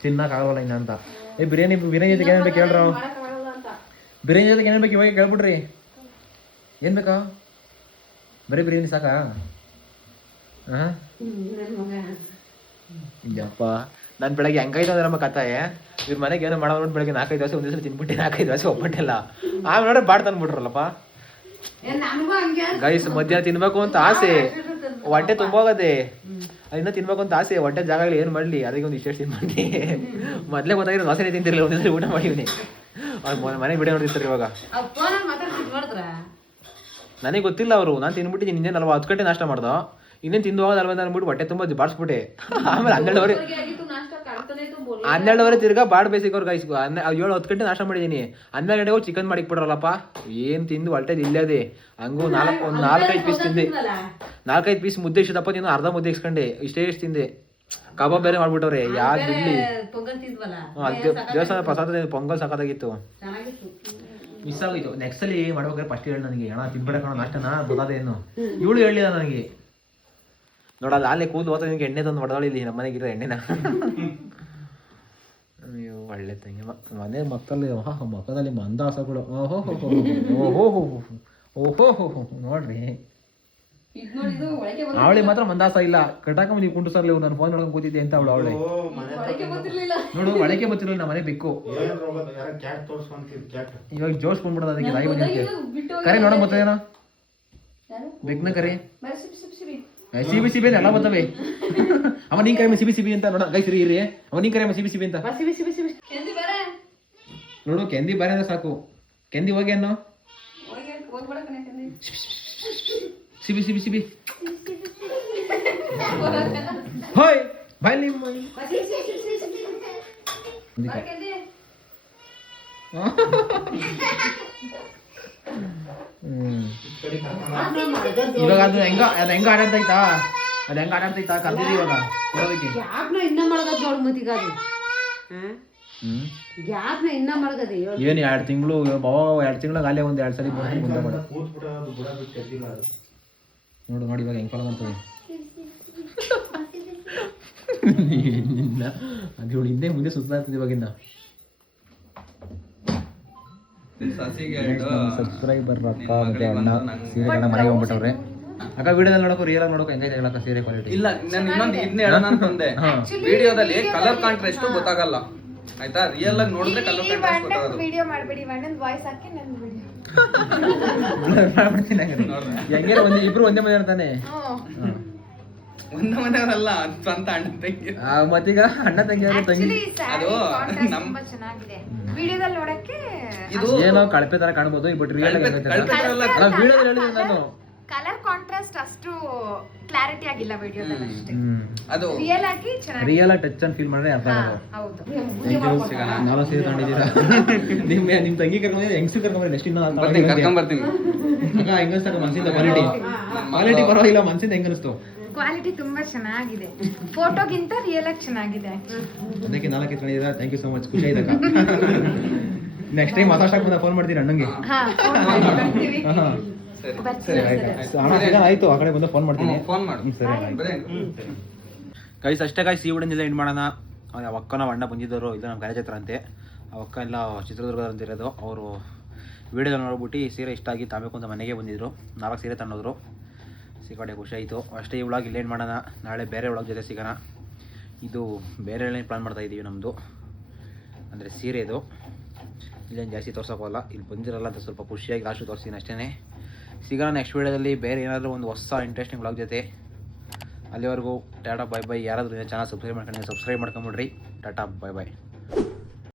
ತಿನ್ನಕ್ ಆಗಲ್ಲ ಇನ್ನ ಅಂತ ಬಿರಿಯಾನಿ ಜೊತೆಗೆ ಏನ್ ಬೇಕು ಹೇಳ್ರ ಬಿರಿಯಾನಿ ಜೊತೆಗೆ ಏನೇನು ಬೇಕು ಇವಾಗ ಕೇಳ್ಬಿಡ್ರಿ. ಏನು ಬೇಕಾ? ಬರೀ ಬಿರಿಯಾನಿ ಸಾಕಾ? ಹಾಂ ಯಪ್ಪ ನಾನು ಬೆಳಗ್ಗೆ ಹೆಂಗಾಯ್ತು ಅಂದ್ರೆ ನಮ್ಮ ಕಥೆ ಇವ್ರ ಮನೆಗೆ ಏನೋ ಮಾಡೋ ನೋಡಿ ಬೆಳಗ್ಗೆ 4-5 ದೋಸೆ ಒಂದೇ ಸಲ ತಿನ್ಬಿಟ್ಟು 4-5 ದೋಸೆ ಒಬ್ಬಟ್ಟಿಲ್ಲ. ಆಮೇಲೆ ನೋಡ್ರೆ ಬಾಡ್ ತಂದ್ಬಿಟ್ರಲ್ಲಪ್ಪ ಗೈಸ್. ಮಧ್ಯಾಹ್ನ ತಿನ್ಬೇಕು ಅಂತ ಆಸೆ, ಹೊಟ್ಟೆ ತುಂಬೋಗದೆ, ಅದನ್ನ ತಿನ್ಬೇಕು ಅಂತ ಆಸೆ, ಹೊಟ್ಟೆ ಜಾಗ ಇಲ್ಲ, ಏನು ಮಾಡಲಿ, ಅದಕ್ಕೆ ಒಂದು ಇಷ್ಟ ತಿನ್ಬಂದು ಮೊದಲೇ ಗೊತ್ತಾಗಿರೋ ದೋಸೆನೇ ತಿಂತಿರಲಿಲ್ಲ, ಒಂದೇ ಸಲ ಊಟ ಮಾಡಿವ್ನಿ. ಅವ್ರು ಮನೆ ಬಿಡೋ ನೋಡಿರ್ತಾರೆ ಇವಾಗ. ನನಗೆ ಗೊತ್ತಿಲ್ಲ ಅವರು, ನಾನು ತಿನ್ಬಿಟ್ಟಿದ್ದೀನಿ. ಇನ್ನೇನು 10 ಗಂಟೆ ನಾಷ್ಟ ಮಾಡ್ದೋ, ಇನ್ನೇನು ತಿಂದು ಹೋಗೋದಲ್ವ ಅಂದ್ಬಿಟ್ಟು ಹೊಟ್ಟೆ ತುಂಬ ಬಾರಿಸ್ಬಿಟ್ಟೆ. ಆಮೇಲೆ 12 ತಿರ್ಗಾ ಬಾಡ್ ಬೇಸಿಗೆ ಗೈಸ್. 7-10 ಗಂಟೆ ನಾಷ್ಟ ಮಾಡಿದ್ದೀನಿ. 12 ಗಂಟೆಗೆ ಚಿಕನ್ ಮಾಡಿಕ್ಬಿಡ್ರಲ್ಲಪ್ಪ, ಏನು ತಿಂದು ಹೊಟ್ಟೆ ಇಲ್ಲದೆ ಹಂಗೂ 4-5 ಪೀಸ್ ತಿಂದೆ. 4-5 ಪೀಸ್ ಮುದ್ದೆ ಇಷ್ಟಪ್ಪ, ನೀನು ಅರ್ಧ ಮುದ್ದೆ ಇಸ್ಕೊಂಡೆ, ಇಷ್ಟೇ ತಿಂದೆ. ಕಬಾಬ್ ಬೇರೆ ಮಾಡ್ಬಿಟ್ಟವ್ರೆ, ಯಾರು ಬಿಡ್ಲಿ. ದೇವಸ್ಥಾನ ಪ್ರಸಾದ ಪೊಂಗಲ್ ಸಖತ್ತಾಗಿತ್ತು, ಮಿಸ್ ಆಗೋಯ್ತು. ನೆಕ್ಸ್ಟ್ ಅಲ್ಲಿ ಮಾಡ್ಬೇಕಾದ್ರೆ ಫಸ್ಟ್ ಹೇಳಿ ನನಗೆ, ಅಣ್ಣ ತಿನ್ಬೇಡ ಕಣ ನಾಷ್ಟನ ಬರೋದೇನು. ಇವಳು ಹೇಳಿಲ್ಲ ನನಗೆ. ನೋಡಲ್ಲ ಅಲ್ಲೇ ಕೂದಲು ಹೋಗ್ತಾ ನಿನಗೆ ಎಣ್ಣೆ ತಂದು ಹೊಡೆದಾಳಿಲ್ಲಿ ನಮ್ಮ ಮನೆಗಿರೋ ಎಣ್ಣೆನ. ಅಯ್ಯೋ ಒಳ್ಳೆ ತಂಗಿ ಮನೆ ಮಕ್ಕಳು ಮಕ್ಕದಲ್ಲಿ ಮಂದಾಸಗಳು. ಓಹೋ ಓಹೋ ಓಹೋ ಓಹೋ ನೋಡ್ರಿ, ಅವಳಿಗೆ ಮಾತ್ರ ಮಂದಾಸ ಇಲ್ಲ. ಕಟಾಕ ನೀವು ಕುಂಟು ಸರ್ಲಿ ನಾನು ಫೋನ್ ನೋಡ್ಕೊಂಡು ಕೂತಿದ್ದೆ ಅಂತ ಅವಳು ನೋಡು, ಒಳಗೆ ಗೊತ್ತಿರಲಿಲ್ಲ ನಮ್ಮ ಮನೆ ಬೆಕ್ಕು. ಇವಾಗ ಜೋಡ್ಸ್ಕೊಂಡ್ಬಿಡೋದು, ಅದಕ್ಕೆ ನಾಯಿ ಬಂದಿಕ್ಕೆ ಕರೆ ನೋಡೋ ಬರ್ತದೇನೋ ಬೆಕ್ನ ಕರೆ. ಸಿಬಿ ಸಿಬಿ ಎಲ್ಲ ಬರ್ತವೆ. ಅವ ನೀನ್ ಕರೆ ಸಿಬಿ ಸಿಬಿ ಅಂತ ನೋಡ ಗೈಸ್ರಿ ಇರಿ, ಅವ ನೀನ್ ಕರೆ ಸಿಬಿ ಸಿಬಿ ಅಂತ ನೋಡು. ಕೆಂದಿ ಬಾರೆ ಅಂದ್ರೆ ಸಾಕು, ಕೆಂದಿ ಹೋಗಿ ಅನ್ನೋ ಸಿಬಿ ಸಿಬಿ ಸಿಬಿ ಹೋಯ್ ಬಾಯ್ ನಿಮ್ಮ ಇವಾಗ ಅದು ಹೆಂಗ ಆಟಾಡ್ತೈತಾ, ಅದು ಹೆಂಗ ಆಟಾಡ್ತೈತಾ ಕರ್ದಿರಿ ಇವಾಗ ಇರೋದಕ್ಕೆ. ಏನು 2 ತಿಂಗಳು ಬಾವ, 2 ತಿಂಗಳಾಗ ಅಲ್ಲೇ ಒಂದು 2 ಸಲ ಮುಂದೆ ಮಾಡ ನೋಡು. ನೋಡಿ ಇವಾಗ ಹೆಂಗ್ ಫಾಲೋ ಮಾಡ್ತದೆ ಅದು ಇವಳು ಹಿಂದೆ ಮುಂದೆ ಸುತ್ತಾಗ್ತದೆ ಇವಾಗಿಂದ. ಸಬ್ಸ್ಕ್ರೈಬರ್ ಅಕ್ಕ ಮತ್ತೆ ಅಣ್ಣ ಸೀರೆ ಕಣ ಮನೆಗೆ ಹೋಗ್ಬಿಟ್ಟವ್ರೆ. ಅಕ್ಕ ವಿಡಿಯೋದಲ್ಲಿ ನೋಡೋಕೆ ರಿಯಲ್ ಆಗಿ ನೋಡೋಕೆ ಹೆಂಗೈತೆ ಹೇಳಕ್ಕ ಸೀರೆ ಕ್ವಾಲಿಟಿ. ಇಲ್ಲ ನಾನು ಇನ್ನೊಂದು ಇದನ್ನೇ ಹೇಳೋಣ ಅಂತಂದೆ, ವಿಡಿಯೋದಲ್ಲಿ ಕಲರ್ ಕಾಂಟ್ರಾಸ್ಟ್ ಗೊತ್ತಾಗಲ್ಲ ಆಯ್ತಾ, ರಿಯಲ್ ಆಗಿ ನೋಡಿದ್ರೆ ಕಲರ್ ಕಾಂಟ್ರಾಸ್ಟ್ ಗೊತ್ತಾಗೋದು. ವಿಡಿಯೋ ಮಾಡಬೇಡಿ, ಅಣ್ಣನ ವಾಯ್ಸ್ ಹಾಕಿ ನನ್ನ ವಿಡಿಯೋ ಮಾಡ್ಬಿಡ್ತೀನಿ. ಹೆಂಗೆ ಇಬ್ರು ಒಂದೇ ಮನೆ ಇರ್ತಾನೆ, ಒಂದೇ ಮನೆಯವರಲ್ಲ, ಸ್ವಂತ ಅಣ್ಣ ತಂಗಿ. ಮತ್ತೀಗ ಅಣ್ಣ ತಂಗಿ ತಂಗಿ ಅದು ತುಂಬಾ ಚೆನ್ನಾಗಿದೆ ವಿಡಿಯೋದಲ್ಲಿ ನೋಡಕ್ಕೆ. ಇದು ಏನೋ ಕಳಪೆ ತರ ಕಾಣ್ಬೋದು, ಬಟ್ ರಿಯಲ್ ಆಗಿ ವಿಡಿಯೋದಲ್ಲಿ ಹೇಳಿದ್ದೀನಿ ನಾನು. ಕಲರ್ ಕಾಂಟ್ರಾಸ್ಟ್ ಅಷ್ಟು ಕ್ಲಾರಿಟಿ ಆಗಿಲ್ಲ ವಿಡಿಯೋದಲ್ಲಿ ಅಷ್ಟೇ, ಅದು ರಿಯಲ್ ಆಗಿ ಚೆನ್ನಾಗಿದೆ. ರಿಯಲ್ ಆಗಿ ಟಚ್ ಅಂಡ್ ಫೀಲ್ ಮಾಡಿದ್ರೆ ಅರ್ಥ ಆಗೋದು. ಹೌದು. ನಾವ್ ಸೀರೆ ತಗೊಂಡಿದ್ದೀರಾ? ನಿಮ್ ತಂಗಿ ಕರ್ಕೊಂಡ್ರೆ ಹೆಂಗ್ಸು ಕರ್ಕೊಂಡ್ರೆ ನೆಕ್ಸ್ಟ್ ಇನ್ನೊಂದು ಕರ್ಕೊಂಡ್ಬರ್ತೀನಿ. ಹೆಂಗನ್ಸ್ತಾರ ಮನ್ಸಿಂದ ಕ್ವಾಲಿಟಿ ಪರವಾಗಿಲ್ಲ, ಮನ್ಸಿಂದ ಹೆಂಗ ಅನಿಸ್ತು? ಕ್ವಾಲಿಟಿ ತುಂಬಾ ಚೆನ್ನಾಗಿದೆ, ಫೋಟೋಗಿಂತ ರಿಯಲ್ ಆಗಿ ಚೆನ್ನಾಗಿದೆ. ಅದಕ್ಕೆ 4 ಎತ್ಕೊಂಡಿದ್ದೀರಾ, ಥ್ಯಾಂಕ್ ಯು ಸೋ ಮಚ್, ಖುಷಿ ಆಯ್ತಕ್ಕ. ನೆಕ್ಸ್ಟ್ ಟೈಮ್ ಮಾತಾಡ್ಸಕ್ಕೆ ಫೋನ್ ಮಾಡ್ತೀನಿ ಅಣ್ಣಂಗೆ. ಆಯ್ತು, ಆ ಕಡೆ ಬಂದು ಫೋನ್ ಮಾಡ್ತೀನಿ. ಗೈಸ್ ಅಷ್ಟೇ ಗೈಸ್, ಈ ವಿಡಿಯೋನೆಲ್ಲ ಎಂಡ್ ಮಾಡೋಣ. ಆ ಅಕ್ಕ ನಾವು ಅಣ್ಣ ಬಂದಿದ್ದವರು, ಇದು ನಮ್ಮ ಕಾಲೇಜ್ ಹತ್ರ ಅಂತೆ. ಆ ಅಕ್ಕ ಎಲ್ಲ ಚಿತ್ರದುರ್ಗದ ಅಂತಿರೋದು. ಅವರು ವಿಡಿಯೋದಲ್ಲಿ ನೋಡ್ಬಿಟ್ಟು ಸೀರೆ ಇಷ್ಟ ಆಗಿ ತಾಬೇಕು ಅಂತ ಮನೆಗೆ ಬಂದಿದ್ರು. 4 ಸೀರೆ ತಂದೋದ್ರು, ಸಿಕ್ಕಾಡೆ ಖುಷಿ ಆಯಿತು. ಅಷ್ಟೇ ಈ ವ್ಲಾಗ್ ಇಲ್ಲೇನು ಮಾಡೋಣ, ನಾಳೆ ಬೇರೆ ವ್ಲಾಗ್ ಜೊತೆ ಸಿಗೋಣ. ಇದು ಬೇರೆ ಪ್ಲಾನ್ ಮಾಡ್ತಾಯಿದ್ದೀವಿ ನಮ್ಮದು, ಅಂದರೆ ಸೀರೆದು. ಇಲ್ಲೇನು ಜಾಸ್ತಿ ತೋರ್ಸೋಕ್ಕಲ್ಲ, ಇಲ್ಲಿ ಬಂದಿರಲ್ಲ ಅಂತ ಸ್ವಲ್ಪ ಖುಷಿಯಾಗಿ ಲಾಸ್ಟು ತೋರಿಸ್ತೀನಿ ಅಷ್ಟೇ. ಸಿಗೋಣ ನೆಕ್ಸ್ಟ್ ವೀಡಿಯೋದಲ್ಲಿ ಬೇರೆ ಏನಾದರೂ ಒಂದು ಹೊಸ ಇಂಟ್ರೆಸ್ಟಿಂಗ್ ವ್ಲಾಗ್ ಜೊತೆ. ಅಲ್ಲಿವರೆಗೂ ಟಾಟಾ ಬೈ ಬೈ. ಯಾರಾದರೂ ಚಾನಲ್ ಸಬ್ಸ್ಕ್ರೈಬ್ ಮಾಡ್ಕೊಂಡ್ಬಿಡ್ರಿ. Tata bye by.